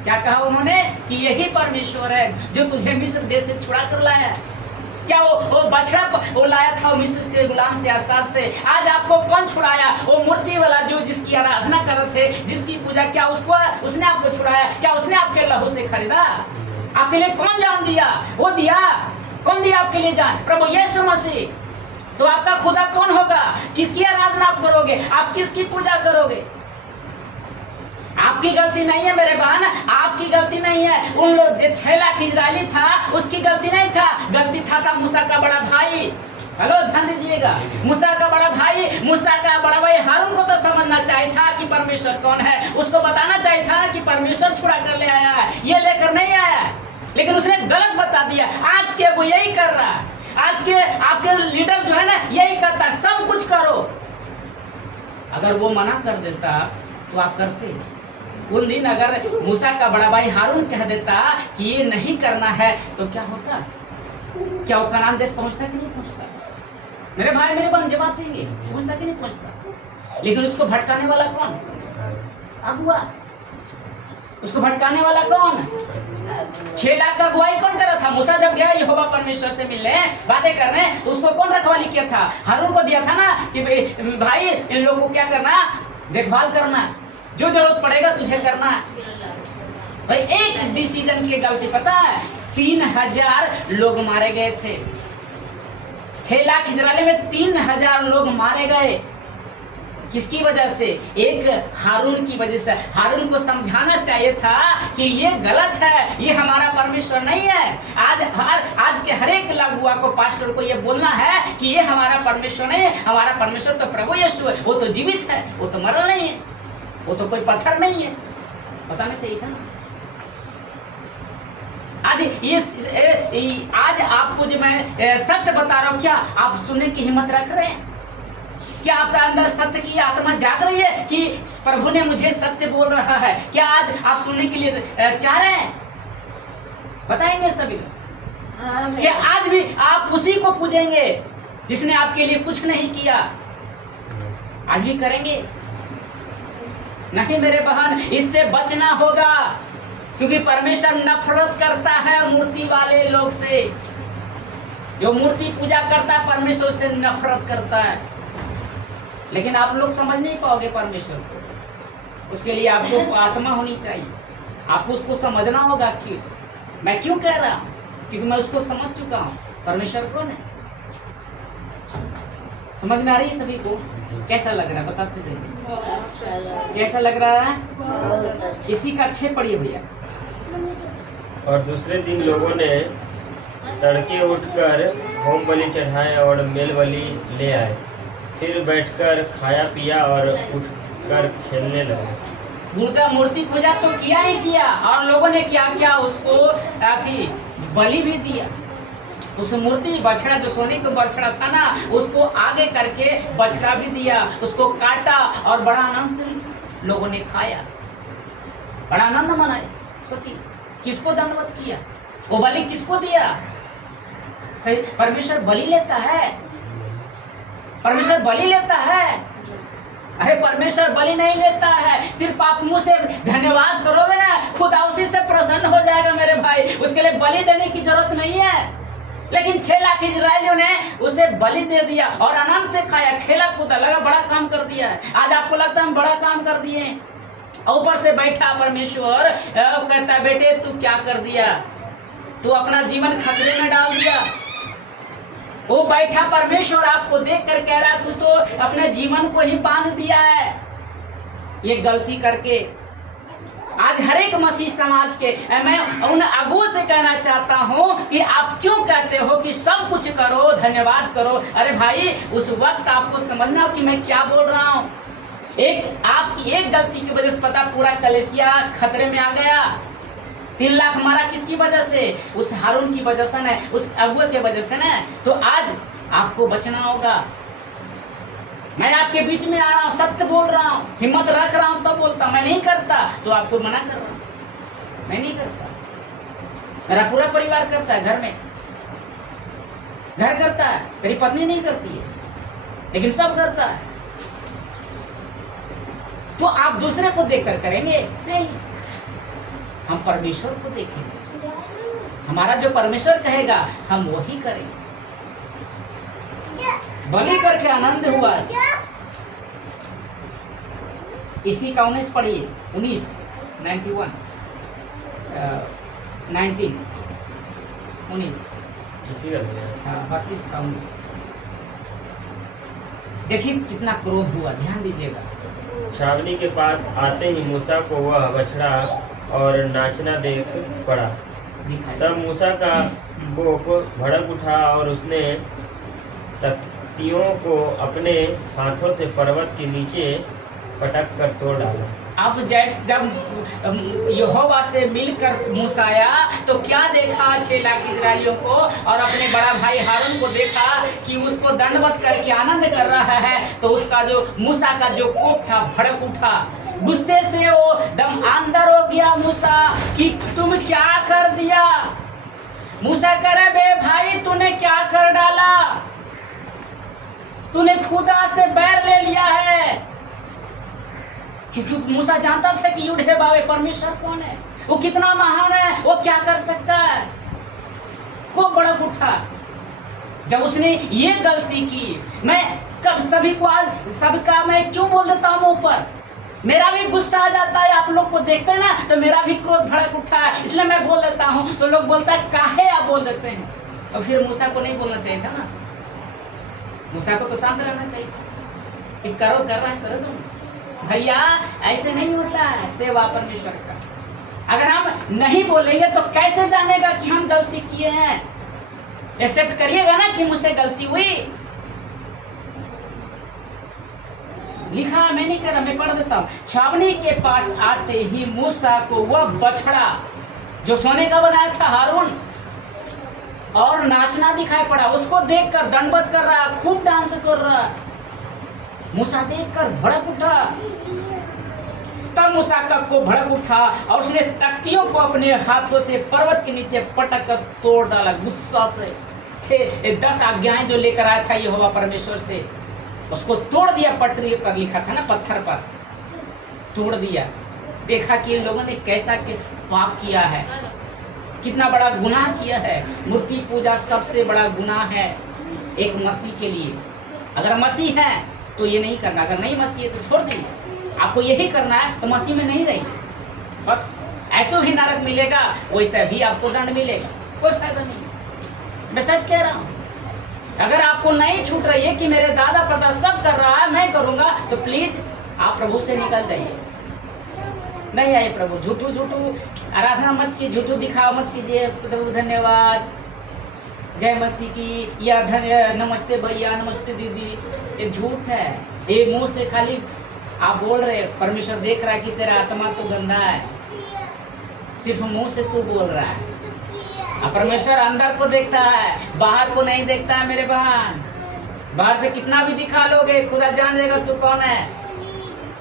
क्या कहा उन्होंने, कि यही परमेश्वर है जो तुझे मिस्र देश से छुड़ा कर लाया है। क्या वो बछड़ा वो लाया था वो मिस्र के गुलाम से, आजाद से? आज आपको कौन छुड़ाया? वो मूर्ति वाला जो जिसकी आराधना कर रहे थे, जिसकी पूजा, क्या उसने आपको छुड़ाया? क्या उसने आपके लहू से खरीदा? आपके लिए कौन जान दिया? वो दिया। कौन दिया आपके लिए जान? प्रभु यीशु मसीह। तो आपका खुदा कौन होगा? किसकी आराधना आप करोगे? आप किसकी पूजा करोगे? आपकी गलती नहीं है मेरे बहन, आपकी गलती नहीं है। उन लोग जो 6 लाख इजरायली था उसकी गलती नहीं था, गलती था मूसा का बड़ा भाई। हेलो, ध्यान दीजिएगा। मूसा का बड़ा भाई, मूसा का बड़ा भाई हारून को तो समझना चाहिए था कि परमेश्वर कौन है। उसको बताना चाहिए था कि परमेश्वर छुड़ा कर ले आया है, ये लेकर नहीं आया। लेकिन उसने गलत बता दिया। आज के वो यही कर रहा है, आज के आपके लीडर जो है ना यही करता है, सब कुछ करो। अगर वो मना कर देता तो आप करते। उन दिन अगर मूसा का बड़ा भाई हारून कह देता कि ये नहीं करना है तो क्या होता? क्या वो कनान देश पहुंचता कि नहीं पहुंचता? मेरे भाई मेरे बहन जवाब देंगे, पहुंचता कि नहीं पहुंचता? लेकिन उसको भटकाने वाला कौन? अगुआ। उसको भटकाने वाला कौन? 6 लाख का अगुवाई कौन कर रहा था? मूसा जब गया यहोवा परमेश्वर से मिलने, बातें करने, तो उसको कौन रखवाली किया था? हारून को दिया था ना कि भाई इन लोगों को क्या करना, देखभाल करना, जो जरूरत पड़ेगा तुझे करना है। भाई एक डिसीजन की गलती, पता है 3000 लोग मारे गए थे। 6 लाख इजराइली में 3000 लोग मारे गए। किसकी वजह से? एक हारून की वजह से। हारून को समझाना चाहिए था कि ये गलत है, ये हमारा परमेश्वर नहीं है। आज के हर एक लागुआ को, पास्टर को ये बोलना है कि ये हमारा परमेश्वर नहीं है। हमारा परमेश्वर तो प्रभु यीशु है, वो तो जीवित है, वो तो मरा नहीं है, वो तो कोई पत्थर नहीं है। बताना चाहिए था ना। आज आपको जो मैं सत्य बता रहा हूँ, क्या आप सुनने की हिम्मत रख रहे हैं? क्या आपका अंदर सत्य की आत्मा जाग रही है कि प्रभु ने मुझे सत्य बोल रहा है? क्या आज आप सुनने के लिए चाह रहे हैं? बताएंगे सभी लोग। क्या आज भी आप उसी को पूजेंगे जिसने आपके लिए कुछ नहीं किया? आज भी करेंगे? नहीं मेरे बहन, इससे बचना होगा, क्योंकि परमेश्वर नफरत करता है मूर्ति वाले लोग से। जो मूर्ति पूजा करता है परमेश्वर से नफरत करता है। लेकिन आप लोग समझ नहीं पाओगे परमेश्वर को। उसके लिए आपको आत्मा होनी चाहिए, आपको उसको समझना होगा कि मैं क्यों कह रहा हूँ, क्योंकि मैं उसको समझ चुका हूँ। परमेश्वर कौन है? समझ में आ रही है सभी को? कैसा लग रहा है बताते जाइए। कैसा लग रहा है? इसी का 6 पढ़िए भैया। और दूसरे दिन लोगों ने तड़के उठकर होम बलि चढ़ाए और मेल बलि ले आए। फिर बैठकर खाया पिया और उठकर खेलने लगे। मूर्ति पूजा तो किया ही किया, और लोगों ने क्या किया, उसको बलि भी दिया। उस मूर्ति बछड़ा, जो सोने का बछड़ा था ना, उसको आगे करके बछड़ा भी दिया, उसको काटा और बड़ा आनंद से लोगों ने खाया, बड़ा आनंद मनाए। सोचिए किसको दंडवत किया, वो बलि किसको दिया? सही, परमेश्वर बलि लेता है, परमेश्वर बलि लेता है। अरे परमेश्वर बलि नहीं लेता है, सिर्फ आप मुंह से धन्यवाद करोगे ना, खुदा उसी से प्रसन्न हो जाएगा मेरे भाई। उसके लिए बलि देने की जरूरत नहीं है। लेकिन 6 लाख इजरायलियों ने उसे बलि दे दिया और आनंद से खाया, खेला कूदा, लगा बड़ा काम कर दिया है। आज आपको लगता है हम बड़ा काम कर दिए, ऊपर से बैठा परमेश्वर कहता है बेटे तू क्या कर दिया, तू अपना जीवन खतरे में डाल दिया। वो बैठा परमेश्वर आपको देख कर कह रहा तू तो अपने जीवन को ही बांध दिया है ये गलती करके। आज हर एक मसीह समाज के मैं उन अगुओं से कहना चाहता हूं कि आप क्यों कहते हो कि सब कुछ करो, धन्यवाद करो। अरे भाई उस वक्त आपको समझना कि मैं क्या बोल रहा हूं। एक आपकी एक गलती की वजह से पता पूरा कलेसिया खतरे में आ गया। 3 लाख मारा किसकी वजह से? उस हारून की वजह से ना, उस अगुए के वजह से ना। तो आज आपको बचना होगा। मैं आपके बीच में आ रहा हूँ, सत्य बोल रहा हूँ, हिम्मत रख रहा हूँ तो बोलता। मैं नहीं करता तो आपको मना कर रहा हूँ, मैं नहीं करता। मेरा पूरा परिवार करता है, घर में घर करता है, मेरी पत्नी नहीं करती है, लेकिन सब करता है। तो आप दूसरे को देखकर करेंगे नहीं, हम परमेश्वर को देखेंगे। हमारा जो परमेश्वर कहेगा हम वही करेंगे। बलि करके आनंद हुआ। इसी का 19 पढ़िए, 19 91 19 19 इसी का हाँ 32 का 19। देखिए कितना क्रोध हुआ, ध्यान दीजिएगा। छावनी के पास आते ही मूसा को वह बछड़ा और नाचना देख पड़ा। दिखाई तब मूसा का कोप भड़क उठा और उसने तख्तियों को अपने हाथों से पर्वत के नीचे पटक कर तोड़ डाला। अब जैसे जब यहोवा से मिलकर मूसा आया तो क्या देखा? 6 लाख इजरायलियों को और अपने बड़ा भाई हारून को देखा कि उसको दंडवत करके आनंद कर रहा है। तो उसका जो मूसा का जो कोप था भड़क उठा, गुस्से से वो दम अंदर हो गया मूसा कि तुम क्या कर दिया। मूसा करे बे भाई तूने क्या कर डाला, तूने खुदा से बैर ले लिया है। क्योंकि मूसा जानता था कि युड है बाबे परमेश्वर कौन है, वो कितना महान है, वो क्या कर सकता है। को भड़क उठा जब उसने ये गलती की। मैं कब सभी को आज सबका मैं क्यों बोल देता हूँ ऊपर, मेरा भी गुस्सा आ जाता है। आप लोग को देखते हैं ना तो मेरा भी क्रोध भड़क उठा है, इसलिए मैं बोल देता हूँ। तो लोग बोलता है काहे आप बोल देते हैं। और फिर मूसा को नहीं बोलना चाहिए था ना, मूसा को तो शांत रहना चाहिए कि करो कर रहा है करो तुम भैया, ऐसे नहीं होता है सेवा परमेश्वर का। अगर हम नहीं बोलेंगे तो कैसे जानेगा कि हम गलती किए हैं। एक्सेप्ट करिएगा ना कि मुझसे गलती हुई। लिखा मैं नहीं कर रहा, मैं पढ़ देता हूँ। छावनी के पास आते ही मूसा को वह बछड़ा जो सोने का बनाया था हारून और नाचना दिखाई पड़ा। उसको देखकर दंडवत कर रहा, खूब डांस कर रहा। मूसा देखकर भड़क उठा। तब मूसा का को भड़क उठा और उसने तख्तियों को अपने हाथों से पर्वत के नीचे पटक कर तोड़ डाला गुस्सा से। 10 आज्ञाएं जो लेकर आया था यहोवा परमेश्वर से, उसको तोड़ दिया। पटरी पर लिखा था ना, पत्थर पर तोड़ दिया। देखा कि इन लोगों ने कैसा पाप किया है, कितना बड़ा गुनाह किया है। मूर्ति पूजा सबसे बड़ा गुनाह है एक मसीह के लिए। अगर मसीह है तो ये नहीं करना, अगर नहीं मसीह है तो छोड़ दीजिए। आपको यही करना है तो मसीह में नहीं रहिए। बस ऐसे ही नरक मिलेगा, वैसे भी आपको दंड मिलेगा, कोई फायदा नहीं। मैं सच कह रहा हूँ। अगर आपको नहीं छूट रही है कि मेरे दादा परदादा सब कर रहा है मैं करूँगा, तो प्लीज आप प्रभु से निकल जाइए। नहीं आए प्रभु, झूठू झूठू आराधना मत कीजिए, झूठू दिखावा मत कीजिए। प्रभु धन्यवाद, जय मसीह की, या नमस्ते भैया, नमस्ते दीदी, ये झूठ है। ये मुंह से खाली आप बोल रहे, परमेश्वर देख रहा है कि तेरा आत्मा तो गंदा है, सिर्फ मुंह से तू बोल रहा है। और परमेश्वर अंदर को देखता है, बाहर को नहीं देखता है मेरे बहन। बाहर से कितना भी दिखा लोगे, खुदा जान लेगा तू कौन है।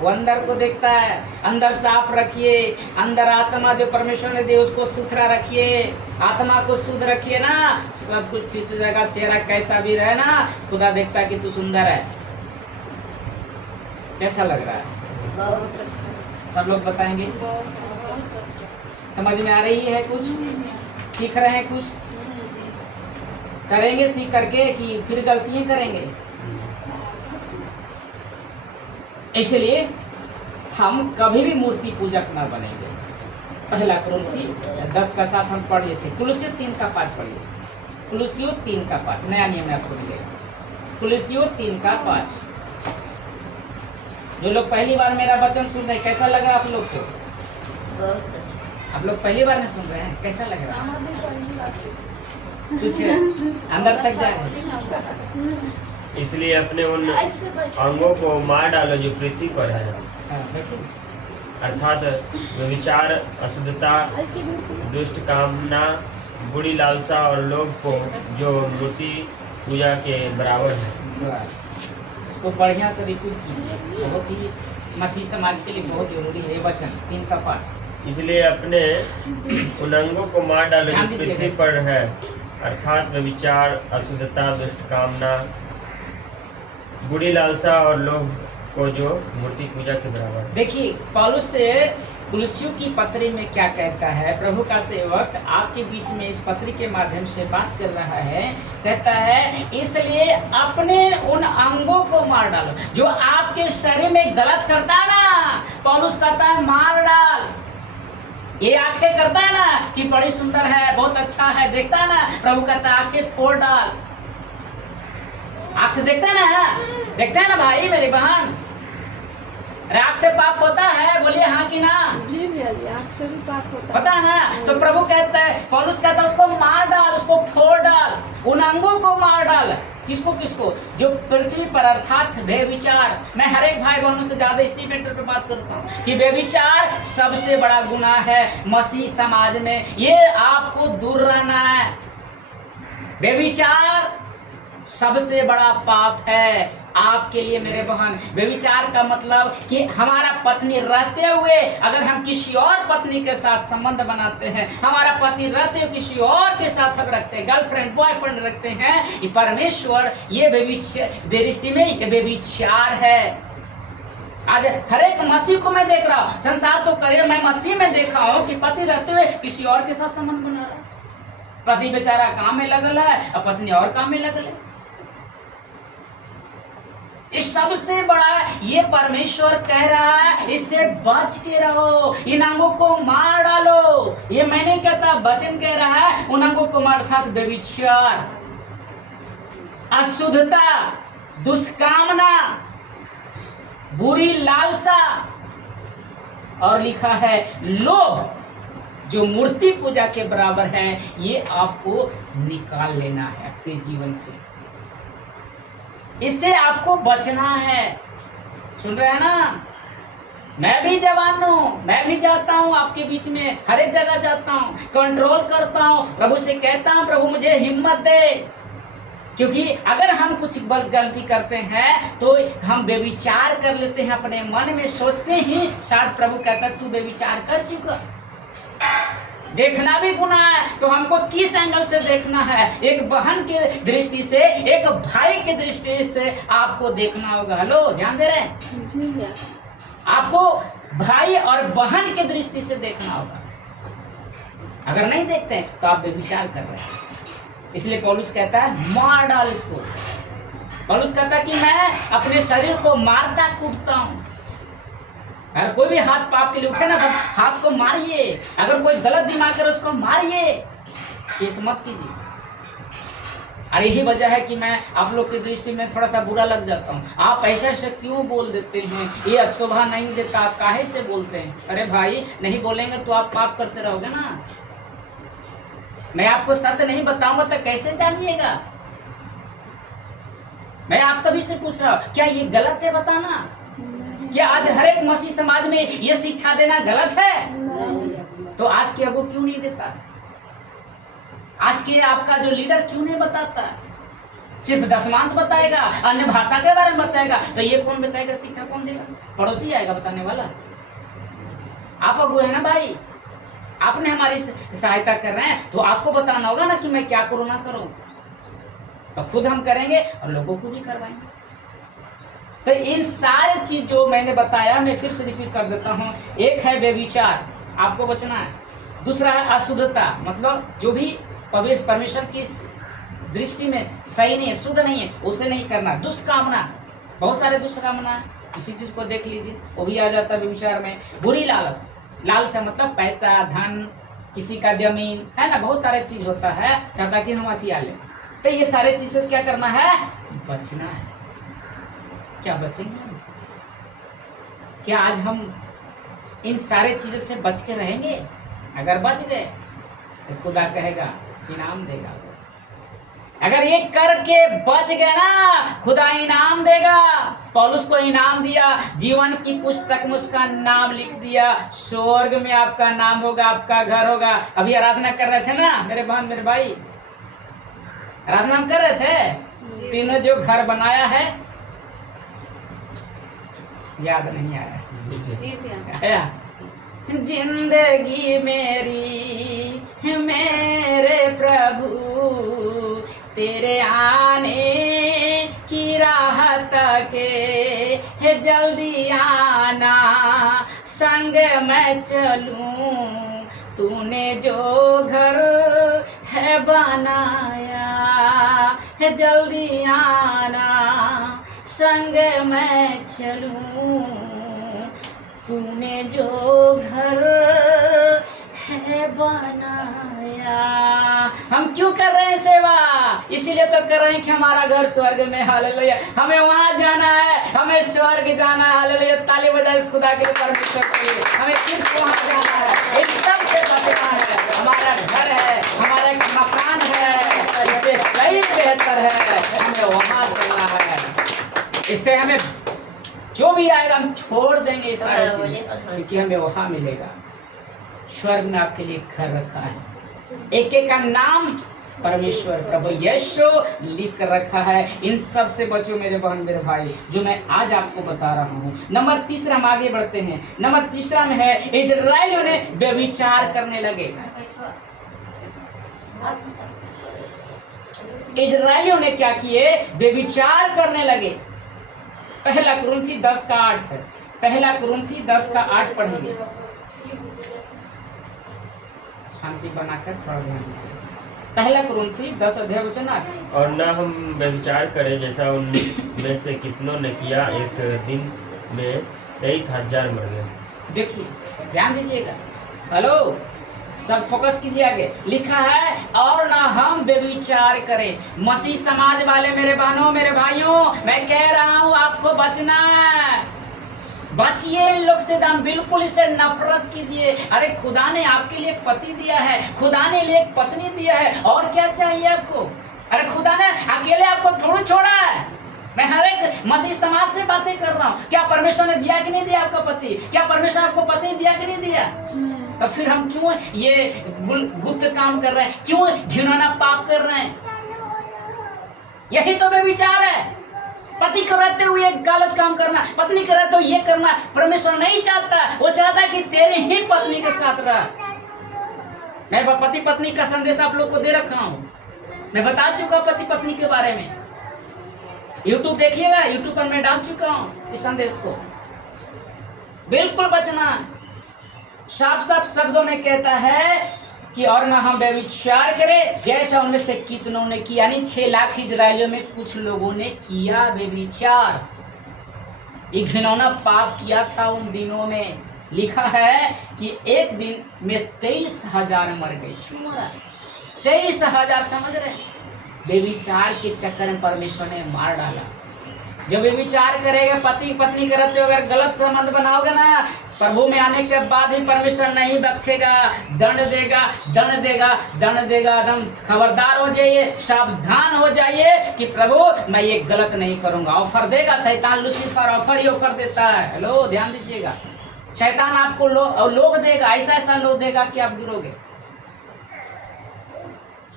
वो अंदर को देखता है। अंदर साफ रखिए, अंदर आत्मा जो परमेश्वर ने दी उसको सुथरा रखिए, आत्मा को शुद्ध रखिए ना, सब कुछ ठीक हो जाएगा। चेहरा कैसा भी रहे ना, खुदा देखता है कि तू सुंदर है। कैसा लग रहा है? बहुत अच्छा। सब लोग बताएंगे। समझ में आ रही है? कुछ सीख रहे हैं? कुछ करेंगे सीख करके कि फिर गलतियां करेंगे? इसलिए हम कभी भी मूर्ति पूजक न बनेंगे। पहला कुरिन्थी 10:7 हम पढ़ लिए थे। कुलुस्सियों 3:5 पढ़िए। कुलुस्सियों 3:5 नया नियम में आपको मिलेगा। कुलुस्सियों 3:5। जो लोग पहली बार मेरा वचन सुन रहे हैं, कैसा लगा आप लोग को? बहुत अच्छा। आप लोग पहली बार में सुन रहे हैं, कैसा लग रहा है? कुछ अंदर तक जा रहे हैं? इसलिए अपने उन अंगों को मार डालो जो पृथ्वी पर है, हाँ, बैठिए। अर्थात व्यभिचार, अशुद्धता, दुष्ट कामना, बुरी लालसा और लोभ को जो मूर्ति पूजा के बराबर है। इसको बढ़िया से रिपीट कीजिए, बहुत ही मसीह समाज के लिए बहुत जरूरी है ये वचन 3:5। इसलिए अपने उन अंगों को मार डालो ध्यान जो दीजिएगा। पृथ्वी पर है, अर्थात व्यभिचार, अशुद्धता, दुष्ट कामना, बुरी लालसा और लोभ को जो मूर्ति पूजा के बराबर है। देखिए पौलुस से कुलुस्सियों की पत्री में क्या कहता है। प्रभु का सेवक आपके बीच में इस पत्री के माध्यम से बात कर रहा है। कहता है इसलिए अपने उन अंगों को मार डालो जो आपके शरीर में गलत करता है ना। पौलुस कहता है मार डाल। ये आंखें करता है ना कि बड़ी सुंदर है, बहुत अच्छा है, देखता है ना। प्रभु कहता है आंखें फोड़ डाल। आंख से देखता है ना, देखता है ना भाई मेरी बहन। अरे आंख से पाप होता है? बोलिए हाँ कि ना? जी भैया, आँख से भी पाप होता है। पता है ना? तो प्रभु कहता है, पौलुस कहता है उसको मार डाल, उसको फोड़ डाल, उन अंगों को मार डाल। किसको किसको? जो पृथ्वी पर अर्थात व्यभिचार। मैं हर एक भाई बहनों से ज्यादा इसी मैटर पे बात करता हूँ कि व्यभिचार सबसे बड़ा गुनाह है मसीह समाज में। ये आपको दूर रहना है। व्यभिचार सबसे बड़ा पाप है आपके लिए मेरे बहन। व्यभिचार का मतलब कि हमारा पत्नी रहते हुए अगर हम किसी और पत्नी के साथ संबंध बनाते हैं, हमारा पति रहते हुए किसी और के साथ हम रखते हैं, गर्लफ्रेंड बॉयफ्रेंड रखते हैं, ये परमेश्वर ये दृष्टि में ये व्यभिचार है। आज हर एक मसीह को मैं देख रहा हूँ, संसार तो करे, मैं मसीह में देखा हूँ कि पति रहते हुए किसी और के साथ संबंध बना रहा है। पति बेचारा काम में लगल है और पत्नी और काम में लगल है। इस सबसे बड़ा ये परमेश्वर कह रहा है इससे बच के रहो, इन अंगों को मार डालो। ये मैं नहीं कहता, वचन कह रहा है उन अंगों को मार, अर्थात व्यभिचार, अशुद्धता, दुष्कामना, बुरी लालसा और लिखा है लोभ जो मूर्ति पूजा के बराबर है। ये आपको निकाल लेना है अपने जीवन से। इससे आपको बचना है। सुन रहे हैं ना? मैं भी जवान हूँ, मैं भी जाता हूँ आपके बीच में, हर एक जगह जाता हूँ, कंट्रोल करता हूँ, प्रभु से कहता हूँ प्रभु मुझे हिम्मत दे। क्योंकि अगर हम कुछ गलती करते हैं तो हम व्यभिचार कर लेते हैं अपने मन में, सोचते ही शायद प्रभु कहता है तू व्यभिचार कर चुका। देखना भी गुनाह है, तो हमको किस एंगल से देखना है? एक बहन की दृष्टि से, एक भाई की दृष्टि से आपको देखना होगा। हेलो, ध्यान दे रहे हैं? जी भैया। आपको भाई और बहन की दृष्टि से देखना होगा। अगर नहीं देखते हैं तो आप व्यभिचार कर रहे हैं। इसलिए पौलुस कहता है मार डाल इसको। पौलुस कहता है कि मैं अपने शरीर को मारता कूटता हूँ। अगर कोई भी हाथ पाप के लिए उठे ना तो हाथ को मारिए। अगर कोई गलत दिमाग करे उसको मारिए, केस मत कीजिए। अरे यही वजह है कि मैं आप लोग की दृष्टि में थोड़ा सा बुरा लग जाता हूँ। आप ऐसे ऐसे क्यों बोल देते हैं? ये शोभा नहीं देता, आप काहे से बोलते हैं? अरे भाई, नहीं बोलेंगे तो आप पाप करते रहोगे ना। मैं आपको सत्य नहीं बताऊंगा तो कैसे जानिएगा? मैं आप सभी से पूछ रहा हूँ, क्या ये गलत है बताना? क्या आज हर एक मसीह समाज में ये शिक्षा देना गलत है? तो आज के अगुवा क्यों नहीं देता? आज के आपका जो लीडर क्यों नहीं बताता? सिर्फ दशमांश बताएगा, अन्य भाषा के बारे में बताएगा, तो ये कौन बताएगा? शिक्षा कौन देगा? पड़ोसी आएगा बताने वाला। आप अगुए है ना भाई, आपने हमारी सहायता कर रहे हैं, तो आपको बताना होगा ना कि मैं क्या करूं ना करूं। तो खुद हम करेंगे और लोगों को भी करवाएंगे। तो इन सारे चीज जो मैंने बताया, मैं फिर से रिपीट कर देता हूं। एक है व्यभिचार, आपको बचना है। दूसरा है अशुद्धता, मतलब जो भी परमेश्वर की दृष्टि में सही नहीं है, शुद्ध नहीं है, उसे नहीं करना। दुष्कामना, बहुत सारे दुष्कामना, इसी चीज को देख लीजिए, वो भी आ जाता है व्यभिचार में। बुरी लालच, लालच मतलब पैसा, धन, किसी का जमीन है ना, बहुत सारे चीज होता है, चाहता कि हम हथियार लें। तो ये सारे चीज से क्या करना है? बचना है। क्या बचेंगे? क्या आज हम इन सारे चीजों से बच के रहेंगे? अगर बच गए तो खुदा कहेगा इनाम देगा। अगर ये करके बच गए ना, खुदा इनाम देगा। पौलुस को इनाम दिया, जीवन की पुस्तक में उसका नाम लिख दिया, स्वर्ग में आपका नाम होगा, आपका घर होगा। अभी आराधना कर रहे थे ना मेरे बहन मेरे भाई, आराधना हम कर रहे थे। तीनों जो घर बनाया है, याद नहीं आया? जी भैया। आया? जिंदगी मेरी मेरे प्रभु, तेरे आने की राह तके है, जल्दी आना संग मैं चलूं, तूने जो घर है बनाया है, जल्दी आना संग मैं चलूं, तूने जो घर है बनाया। हम क्यों कर रहे हैं सेवा? इसीलिए तो कर रहे हैं कि हमारा घर स्वर्ग में। हालेलुया, हमें वहां जाना है, हमें स्वर्ग जाना है। हालेलुया, ताली बजाए इस खुदा के परमेश्वर के लिए। हमें सिर्फ वहां जाना है, इन सब से बचना है। हमारा घर है, हमारा एक मकान है, इससे कई बेहतर है, हमें वहां चलना है। इससे हमें जो भी आएगा हम छोड़ देंगे ये सारी चीजें, क्योंकि हमें वहां मिलेगा। स्वर्ग में आपके लिए घर रखा है, एक एक का नाम परमेश्वर प्रभु यीशु लिख कर रखा है। इन सब से बचो मेरे बहन मेरे भाई, जो मैं आज आपको बता रहा हूँ। नंबर तीसरा, हम आगे बढ़ते हैं। नंबर तीसरा में है, इजराइलियों ने व्यभिचार करने लगे। इजराइलियों ने क्या किए? व्यभिचार करने लगे। पहला कुरिन्थी 10:8 है। पहला कुरिन्थी 10:8 पढ़ेंगे। शांति बनाकर थोड़ा ध्यान दीजिए। पहला कुरिन्थी 10:8। और न हम व्यभिचार करें जैसा उनमें से कितनों ने किया, एक दिन में 23,000 मर गए। देखिए, ध्यान दीजिएगा। हेलो, सब फोकस कीजिए आगे। लिखा है, और ना हम व्यभिचार करें। मसीह समाज वाले मेरे बहनों मेरे भाइयों, मैं कह रहा हूँ आपको बचना है। बचिए इन लोग से, हम बिल्कुल इससे नफरत कीजिए। अरे खुदा ने आपके लिए एक पति दिया है, खुदा ने लिए एक पत्नी दिया है, और क्या चाहिए आपको? अरे खुदा ने अकेले आपको थोड़ी छोड़ा है। मैं हर एक मसीह समाज से बातें कर रहा हूँ। क्या परमेश्वर ने दिया कि नहीं दिया आपका पति? क्या परमेश्वर आपको पत्नी दिया कि नहीं दिया? तो फिर हम क्यों ये गुप्त काम कर रहे हैं? क्यों घिनौना पाप कर रहे हैं? यही तो व्यभिचार है। पति को रहते हुए गलत काम करना, पत्नी को रहते हुए ये करना परमेश्वर नहीं चाहता। वो चाहता है कि तेरे ही पत्नी के साथ रह। मैं पति पत्नी का संदेश आप लोग को दे रखा हूँ। मैं बता चुका हूँ पति पत्नी के बारे में। YouTube देखिएगा, YouTube पर मैं डाल चुका हूँ इस संदेश को। बिल्कुल बचना। साफ साफ शब्दों में कहता है कि और ना हम व्यभिचार करें जैसा उनमें से कितनों ने किया। यानी 6 लाख इजराइलियों में कुछ लोगों ने किया व्यभिचार। ये घिनौना पाप किया था उन दिनों में। लिखा है कि एक दिन में 23,000 मर गए। क्यों मरा? 23,000, समझ रहे? व्यभिचार के चक्कर में परमेश्वर ने मार डाला। जब व्यभिचार करेगा, पति पत्नी करते हो, अगर गलत संबंध बनाओगे ना, प्रभु में आने के बाद भी परमेश्वर नहीं बख्शेगा, दंड देगा, दंड देगा, दंड देगा। एकदम खबरदार हो जाइए, सावधान हो जाइए कि प्रभु मैं ये गलत नहीं करूंगा। ऑफर देगा शैतान, लूसीफर ऑफर ही ऑफर देता है। हेलो, ध्यान दीजिएगा। शैतान आपको लोग देगा, ऐसा ऐसा लोग देगा कि आप गिरोगे।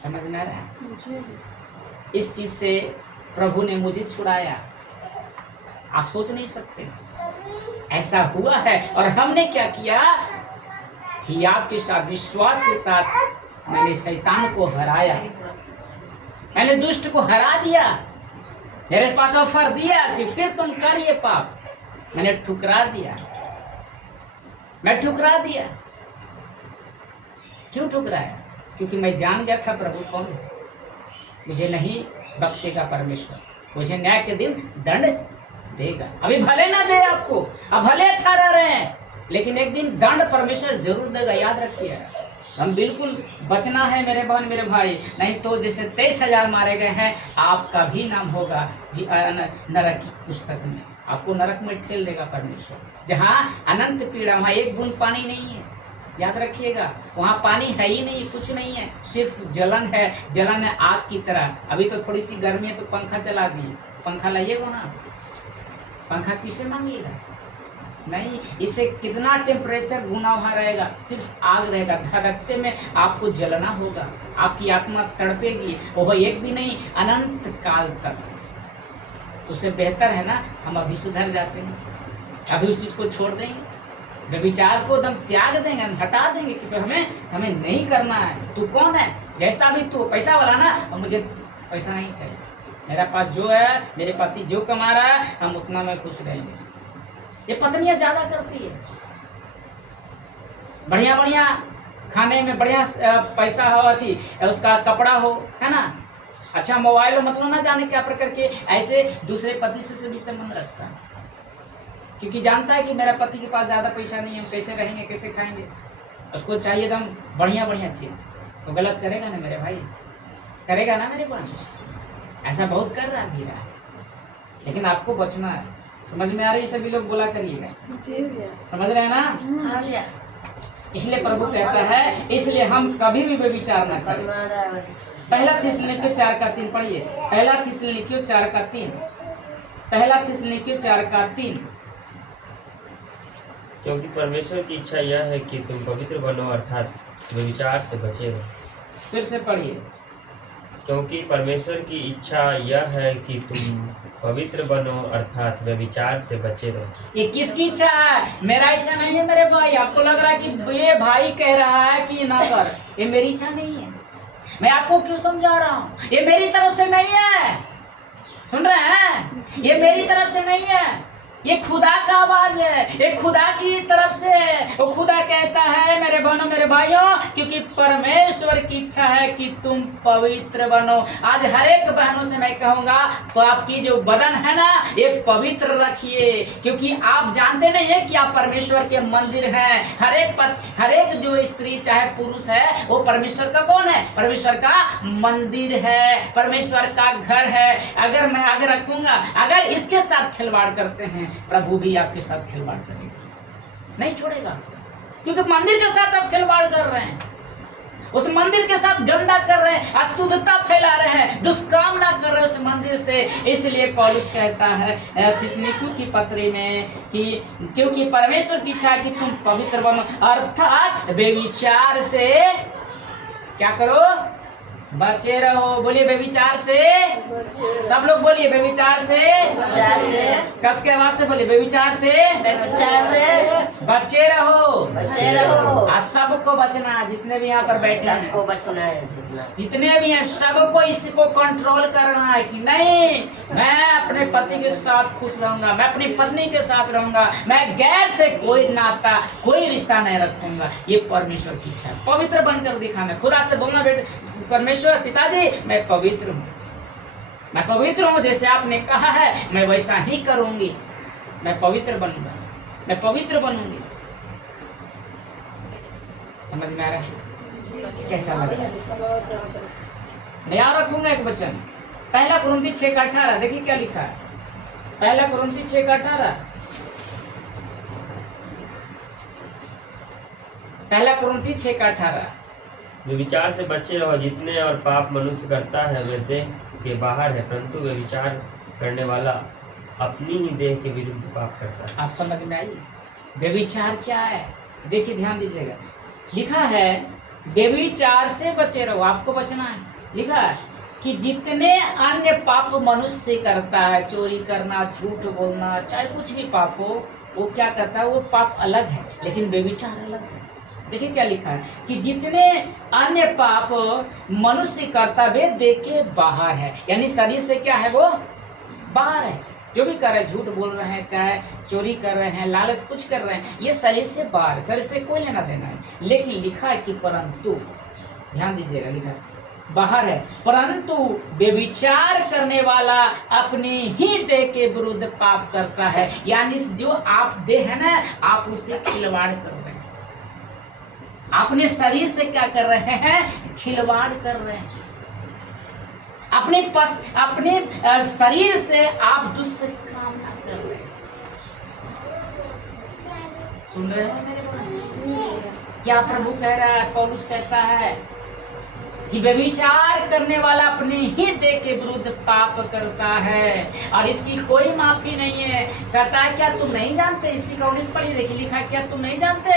समझ में आ रहा है? इस चीज से प्रभु ने मुझे छुड़ाया। आप सोच नहीं सकते, ऐसा हुआ है। और हमने क्या किया, हियाव के साथ, विश्वास के साथ मैंने शैतान को हराया, मैंने दुष्ट को हरा दिया। मेरे पास ऑफर दिया कि फिर तुम करिए पाप, मैंने ठुकरा दिया, मैं ठुकरा दिया। क्यों ठुकराया? क्योंकि मैं जान गया था प्रभु कौन है। मुझे नहीं बख्शेगा परमेश्वर, मुझे न्याय के दिन दंड देगा। अभी भले ना दे आपको, अब भले अच्छा रह रहे हैं, लेकिन एक दिन दंड परमेश्वर जरूर देगा, याद रखिए। हम बिल्कुल बचना है मेरे बहन मेरे भाई, नहीं तो जैसे 23,000 मारे गए हैं, आपका भी नाम होगा नरक की पुस्तक में। आपको नरक में ठेल देगा परमेश्वर, जहाँ अनंत पीड़ा, वहाँ एक बूंद पानी नहीं है। याद रखिएगा, वहाँ पानी है ही नहीं, कुछ नहीं है, सिर्फ जलन है। जलन है आग की तरह। अभी तो थोड़ी सी गर्मी है तो पंखा चला दिए, पंखा लाइएगा ना, पंखा किसे मांगिएगा? नहीं, इससे कितना टेम्परेचर गुना वहाँ रहेगा, सिर्फ आग रहेगा, धड़कते में आपको जलना होगा, आपकी आत्मा तड़पेगी, वो एक दिन नहीं, अनंत काल तक। उससे बेहतर है ना हम अभी सुधर जाते हैं, अभी उस चीज़ को छोड़ देंगे, व्यभिचार को एकदम त्याग देंगे, हम हटा देंगे कि हमें नहीं करना है। तू कौन है? जैसा भी तू पैसा वाला ना, और मुझे पैसा नहीं चाहिए, मेरा पास जो है, मेरे पति जो कमा रहा है, हम उतना में खुश रहेंगे। ये पत्नियां ज्यादा करती है, बढ़िया बढ़िया खाने में बढ़िया पैसा हो, अथी उसका कपड़ा हो, है ना, अच्छा मोबाइल हो, मतलब ना जाने क्या प्रकार के, ऐसे दूसरे पति से भी संबंध रखता है, क्योंकि जानता है कि मेरा पति के पास ज़्यादा पैसा नहीं है, हम कैसे रहेंगे, कैसे खाएंगे, उसको चाहिए एकदम बढ़िया बढ़िया चीज़। तो गलत करेगा ना मेरे भाई, करेगा ना मेरे बहन, ऐसा बहुत कर रहा भी रहा है, लेकिन आपको बचना है। समझ में आ रही है? सभी लोग बोला करिएगा, समझ रहे हैं ना? इसलिए प्रभु कहता है, इसलिए हम कभी भी व्यभिचार न करें। पहला थिस्सलुनीकियों 4:3 पढ़िए, पहला थिस्सलुनीकियों 4:3, पहला थिस्सलुनीकियों 4:3। क्योंकि परमेश्वर की इच्छा यह है कि तुम पवित्र बनो, अर्थात व्यभिचार से बचे रहो। फिर से पढ़िए। क्योंकि परमेश्वर की इच्छा यह है कि तुम पवित्र बनो, अर्थात व्यभिचार से बचे रहो। ये किसकी इच्छा है? मेरा इच्छा नहीं है मेरे भाई। आपको लग रहा है कि ये भाई कह रहा है कि ना कर, ये मेरी इच्छा नहीं है। मैं आपको क्यों समझा रहा हूँ, ये मेरी तरफ से नहीं है। सुन रहे हैं? ये मेरी तरफ से नहीं है, ये खुदा का आवाज है, ये खुदा की तरफ से। वो खुदा कहता है मेरे बहनों मेरे भाइयों, क्योंकि परमेश्वर की इच्छा है कि तुम पवित्र बनो। आज हर एक बहनों से मैं कहूँगा, आपकी जो बदन है ना, ये पवित्र रखिए, क्योंकि आप जानते नहीं है कि आप परमेश्वर के मंदिर हैं। हर एक जो स्त्री चाहे पुरुष है, वो परमेश्वर का कौन है? परमेश्वर का मंदिर है, परमेश्वर का घर है। अगर मैं आगे रखूंगा, अगर इसके साथ खिलवाड़ करते हैं, प्रभु भी आपके साथ खिलवाड़ करेगा, नहीं छोड़ेगा, क्योंकि मंदिर के साथ आप खिलवाड़ कर रहे हैं, उस मंदिर के साथ गंदा कर रहे हैं, अशुद्धता फैला रहे हैं, दुष्कामना कर रहे हैं उस मंदिर से। इसलिए पौलुस कहता है थिस्सलुनीकियों की पत्री में कि क्योंकि परमेश्वर की इच्छा है कि तुम पवित्र बनो, अर्थात व्यभिचार से क्या करो? बचे रहो। बोलिए व्यभिचार से, सब लोग बोलिए व्यभिचार से, कस के आवाज से बोलिए व्यभिचार से बचे रहो। आज सबको बचना है, जितने भी यहाँ पर बैठे हैं, बचना है, जितने भी हैं, सबको इसको कंट्रोल करना है कि नहीं, मैं अपने पति के साथ खुश रहूंगा, मैं अपनी पत्नी के साथ रहूंगा, मैं गैर से कोई नाता कोई रिश्ता नहीं रखूंगा। ये परमेश्वर की इच्छा है, पवित्र बनकर दिखाना, खुदा से बोलना, बेटे परमेश्वर पिताजी मैं पवित्र हूँ, मैं पवित्र हूँ, जैसे आपने कहा है मैं वैसा ही करूंगी, मैं पवित्र बनूंगा, मैं पवित्र बनूंगी। समझ में आ रहा है? कैसा लग रहा है? मैं याद रखूंगा एक वचन, पहला कुरिन्थी 6:18। देखिए क्या लिखा है, पहला कुरिन्थी 6:18, पहला कुरिन्थी 6:18। व्यभिचार से बचे रहो। जितने और पाप मनुष्य करता है वे देह के बाहर है, परंतु व्यभिचार करने वाला अपनी ही देह के विरुद्ध पाप करता है। आप समझ में आई? व्यभिचार क्या है? देखिए ध्यान दीजिएगा, लिखा है व्यभिचार से बचे रहो, आपको बचना है। लिखा है कि जितने अन्य पाप मनुष्य करता है, चोरी करना, झूठ बोलना, चाहे कुछ भी पाप हो, वो क्या करता है, वो पाप अलग है, लेकिन व्यभिचार अलग है। देखिए क्या लिखा है कि जितने अन्य पाप मनुष्य करता वे देह के बाहर है, यानी शरीर से क्या है, वो बाहर है। जो भी कर रहे हैं, झूठ बोल रहे हैं, चाहे चोरी कर रहे हैं, लालच कुछ कर रहे हैं, ये शरीर से बाहर है, शरीर से कोई लेना देना है। लेकिन लिखा है कि परंतु, ध्यान दीजिएगा, लिखा है बाहर है, परंतु व्यभिचार करने वाला अपने ही देह के विरुद्ध पाप करता है। यानी जो आप देह है ना, आप उसे खिलवाड़ कर रहे हैं, अपने शरीर से क्या कर रहे हैं, खिलवाड़ कर रहे हैं। अपने शरीर से आप दुष्कामना कर रहे हैं। सुन रहे हैं मेरे बात? क्या प्रभु कह रहा है, पौलुस कहता है कि व्यभिचार करने वाला अपने ही देह के विरुद्ध पाप करता है और इसकी कोई माफी नहीं है। कहता है क्या तुम नहीं जानते, इसी का 19 पढ़ी देखिए, लिखा है क्या तुम नहीं जानते,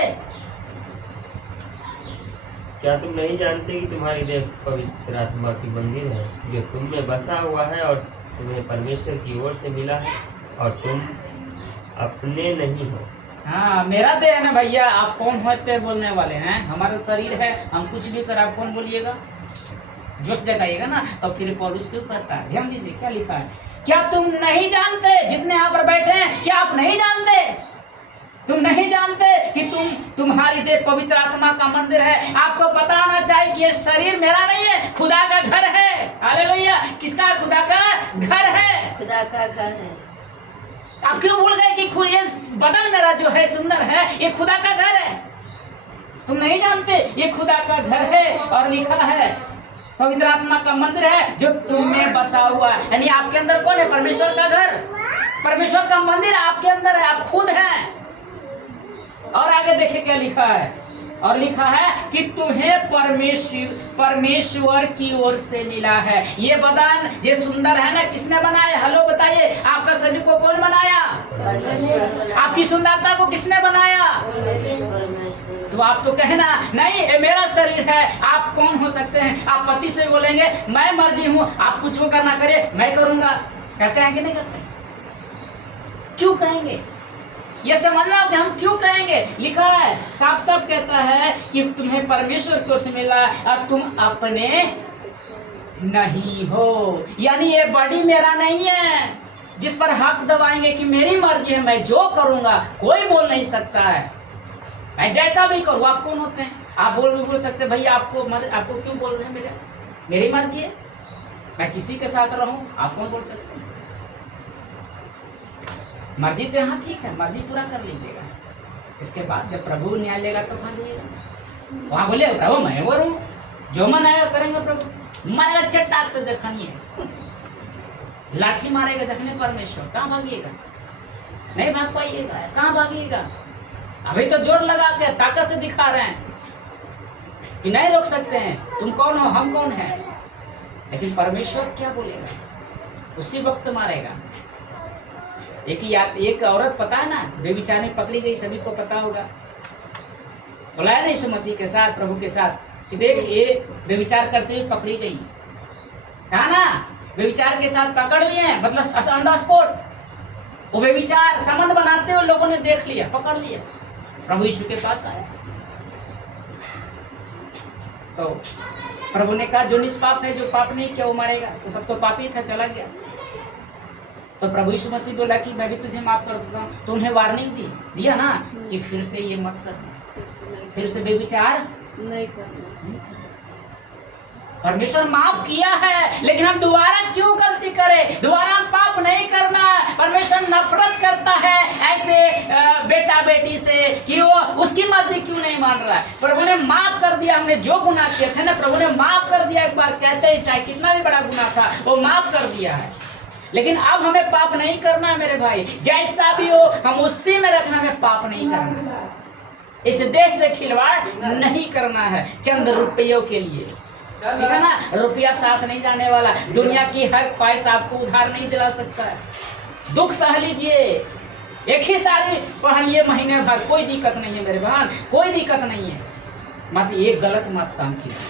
क्या तुम नहीं जानते कि तुम्हारी देह पवित्र आत्मा की मंदिर है, जो तुम में बसा हुआ है और तुम्हें परमेश्वर की ओर से मिला है, और तुम अपने नहीं हो। हाँ, मेरा देह है ना भैया, आप कौन होते बोलने वाले हैं, हमारा शरीर है, हम कुछ भी कर, आप कौन बोलिएगा, जोश जगाइएगा ना। तो फिर पौलुस क्यों कहता है, ध्यान दीजिए क्या लिखा है, क्या तुम नहीं जानते, जितने यहाँ पर बैठे हैं, क्या आप नहीं जानते, तुम नहीं जानते कि तुम्हारी देह पवित्र आत्मा का मंदिर है। आपको पता होना चाहिए कि ये शरीर मेरा नहीं है, खुदा का घर है। हालेलुया, किसका, खुदा का घर है, खुदा का घर है। आप क्यों भूल गए कि ये बदन मेरा जो है सुंदर है, ये खुदा का घर है। तुम नहीं जानते ये खुदा का घर है, और लिखा है पवित्र आत्मा का मंदिर है जो तुम में बसा हुआ है। यानी आपके अंदर कौन है, परमेश्वर का घर, परमेश्वर का मंदिर आपके अंदर है, आप खुद हैं। और आगे देखिए क्या लिखा है, और लिखा है कि तुम्हें परमेश्वर की ओर से मिला है। ये बदन ये सुंदर है ना, किसने बनाया, हेलो बताइए, आपका शरीर को कौन बनाया, आपकी सुंदरता को किसने बनाया। तो आप तो कहना नहीं ये मेरा शरीर है, आप कौन हो सकते हैं। आप पति से बोलेंगे मैं मर्जी हूँ, आप कुछ होकर ना करे, मैं करूंगा, कहते हैं कि नहीं कहते, क्यों कहेंगे, ये समझना कि हम क्यों कहेंगे। लिखा है साफ साफ कहता है कि तुम्हें परमेश्वर की ओर से मिला और तुम अपने नहीं हो। यानी ये बॉडी मेरा नहीं है जिस पर हक दबाएंगे कि मेरी मर्जी है, मैं जो करूंगा, कोई बोल नहीं सकता है, मैं जैसा भी करूँ। आप कौन होते हैं, आप बोल सकते भैया आपको क्यों बोल रहे हैं, मेरी मर्जी है, मैं किसी के साथ रहूं, आप कौन बोल सकते हैं। मर्जी तो यहाँ ठीक है, मर्जी पूरा कर लीजिएगा, इसके बाद जब प्रभु न्याय लेगा तो भागिएगा। वहाँ बोले प्रभु मैं वो हूँ, जो मन आएगा करेंगे प्रभु, मारेगा चट्टाक से जखनी है, लाठी मारेगा जखने परमेश्वर, कहाँ भागिएगा, नहीं भाग पाइएगा, कहाँ भागिएगा। अभी तो जोर लगा के ताकत से दिखा रहे हैं कि नहीं रोक सकते हैं, तुम कौन हो, हम कौन है, लेकिन परमेश्वर क्या बोलेगा, उसी वक्त मारेगा। एक औरत पता है ना, बेविचार में पकड़ी गई, सभी को पता होगा, बोला है ना यीशु मसीह के साथ, प्रभु के साथ कि देख ये बेविचार करते हुए पकड़ी गई, कहा ना बेविचार के साथ पकड़ लिए, मतलब ऑन द स्पॉट वो बेविचार संबंध बनाते हुए लोगों ने देख लिया, पकड़ लिया, प्रभु यीशु के पास आया। तो प्रभु ने कहा जो निष्पाप है, जो पाप नहीं किया वो मारेगा, तो सब तो पापी था, चला गया। तो प्रभु यीशु मसीह बोला कि मैं भी तुझे माफ कर दूंगा, तो उन्हें वार्निंग दिया ना कि फिर से ये मत करना, फिर से बेविचार नहीं करना। परमेश्वर माफ किया है, लेकिन हम दोबारा क्यों गलती करें, दोबारा हम पाप नहीं करना। परमेश्वर नफरत करता है ऐसे बेटा बेटी से कि वो उसकी मर्जी क्यों नहीं मान रहा है। प्रभु ने माफ कर दिया, हमने जो गुनाह किए थे ना, प्रभु ने माफ कर दिया। एक बार कहते हैं चाहे कितना भी बड़ा गुनाह था वो माफ कर दिया है, लेकिन अब हमें पाप नहीं करना है मेरे भाई, जैसा भी हो हम उसी में रखना, हमें पाप नहीं करना, इस देश से खिलवाड़ नहीं करना है चंद रुपयों के लिए, ठीक है ना। रुपया साथ नहीं जाने वाला, दुनिया की हर ख्वाहिश आपको उधार नहीं दिला सकता है। दुख सह लीजिए, एक ही साड़ी पहनिए महीने भर, कोई दिक्कत नहीं है मेरे बहन, कोई दिक्कत नहीं है, मत एक गलत मत काम कीजिए,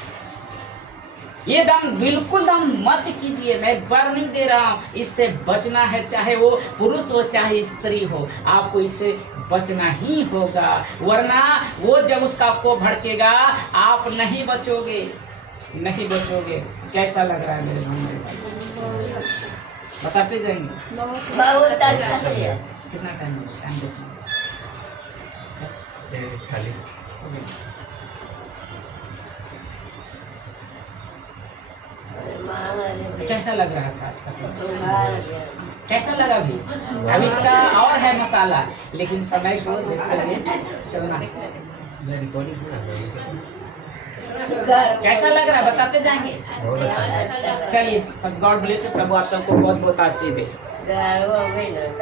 ये दम बिल्कुल दम मत कीजिए, मैं वार्निंग दे रहा हूँ, इससे बचना है, चाहे वो पुरुष हो चाहे स्त्री हो, आपको इससे बचना ही होगा, वरना वो जब उसका को भड़केगा आप नहीं बचोगे, नहीं बचोगे। कैसा लग रहा है मेरे भाई, बताते जाएंगे। बहुत अच्छा भैया। कितना टाइम देखना कैसा लग रहा था आज का समय, कैसा लगा भी? अब इसका और है मसाला, लेकिन समय को देखते हुए चलना। कैसा लग रहा है बताते जाएंगे। चलिए, गॉड ब्लेस, प्रभु आप सबको बहुत बहुत आशीष दे।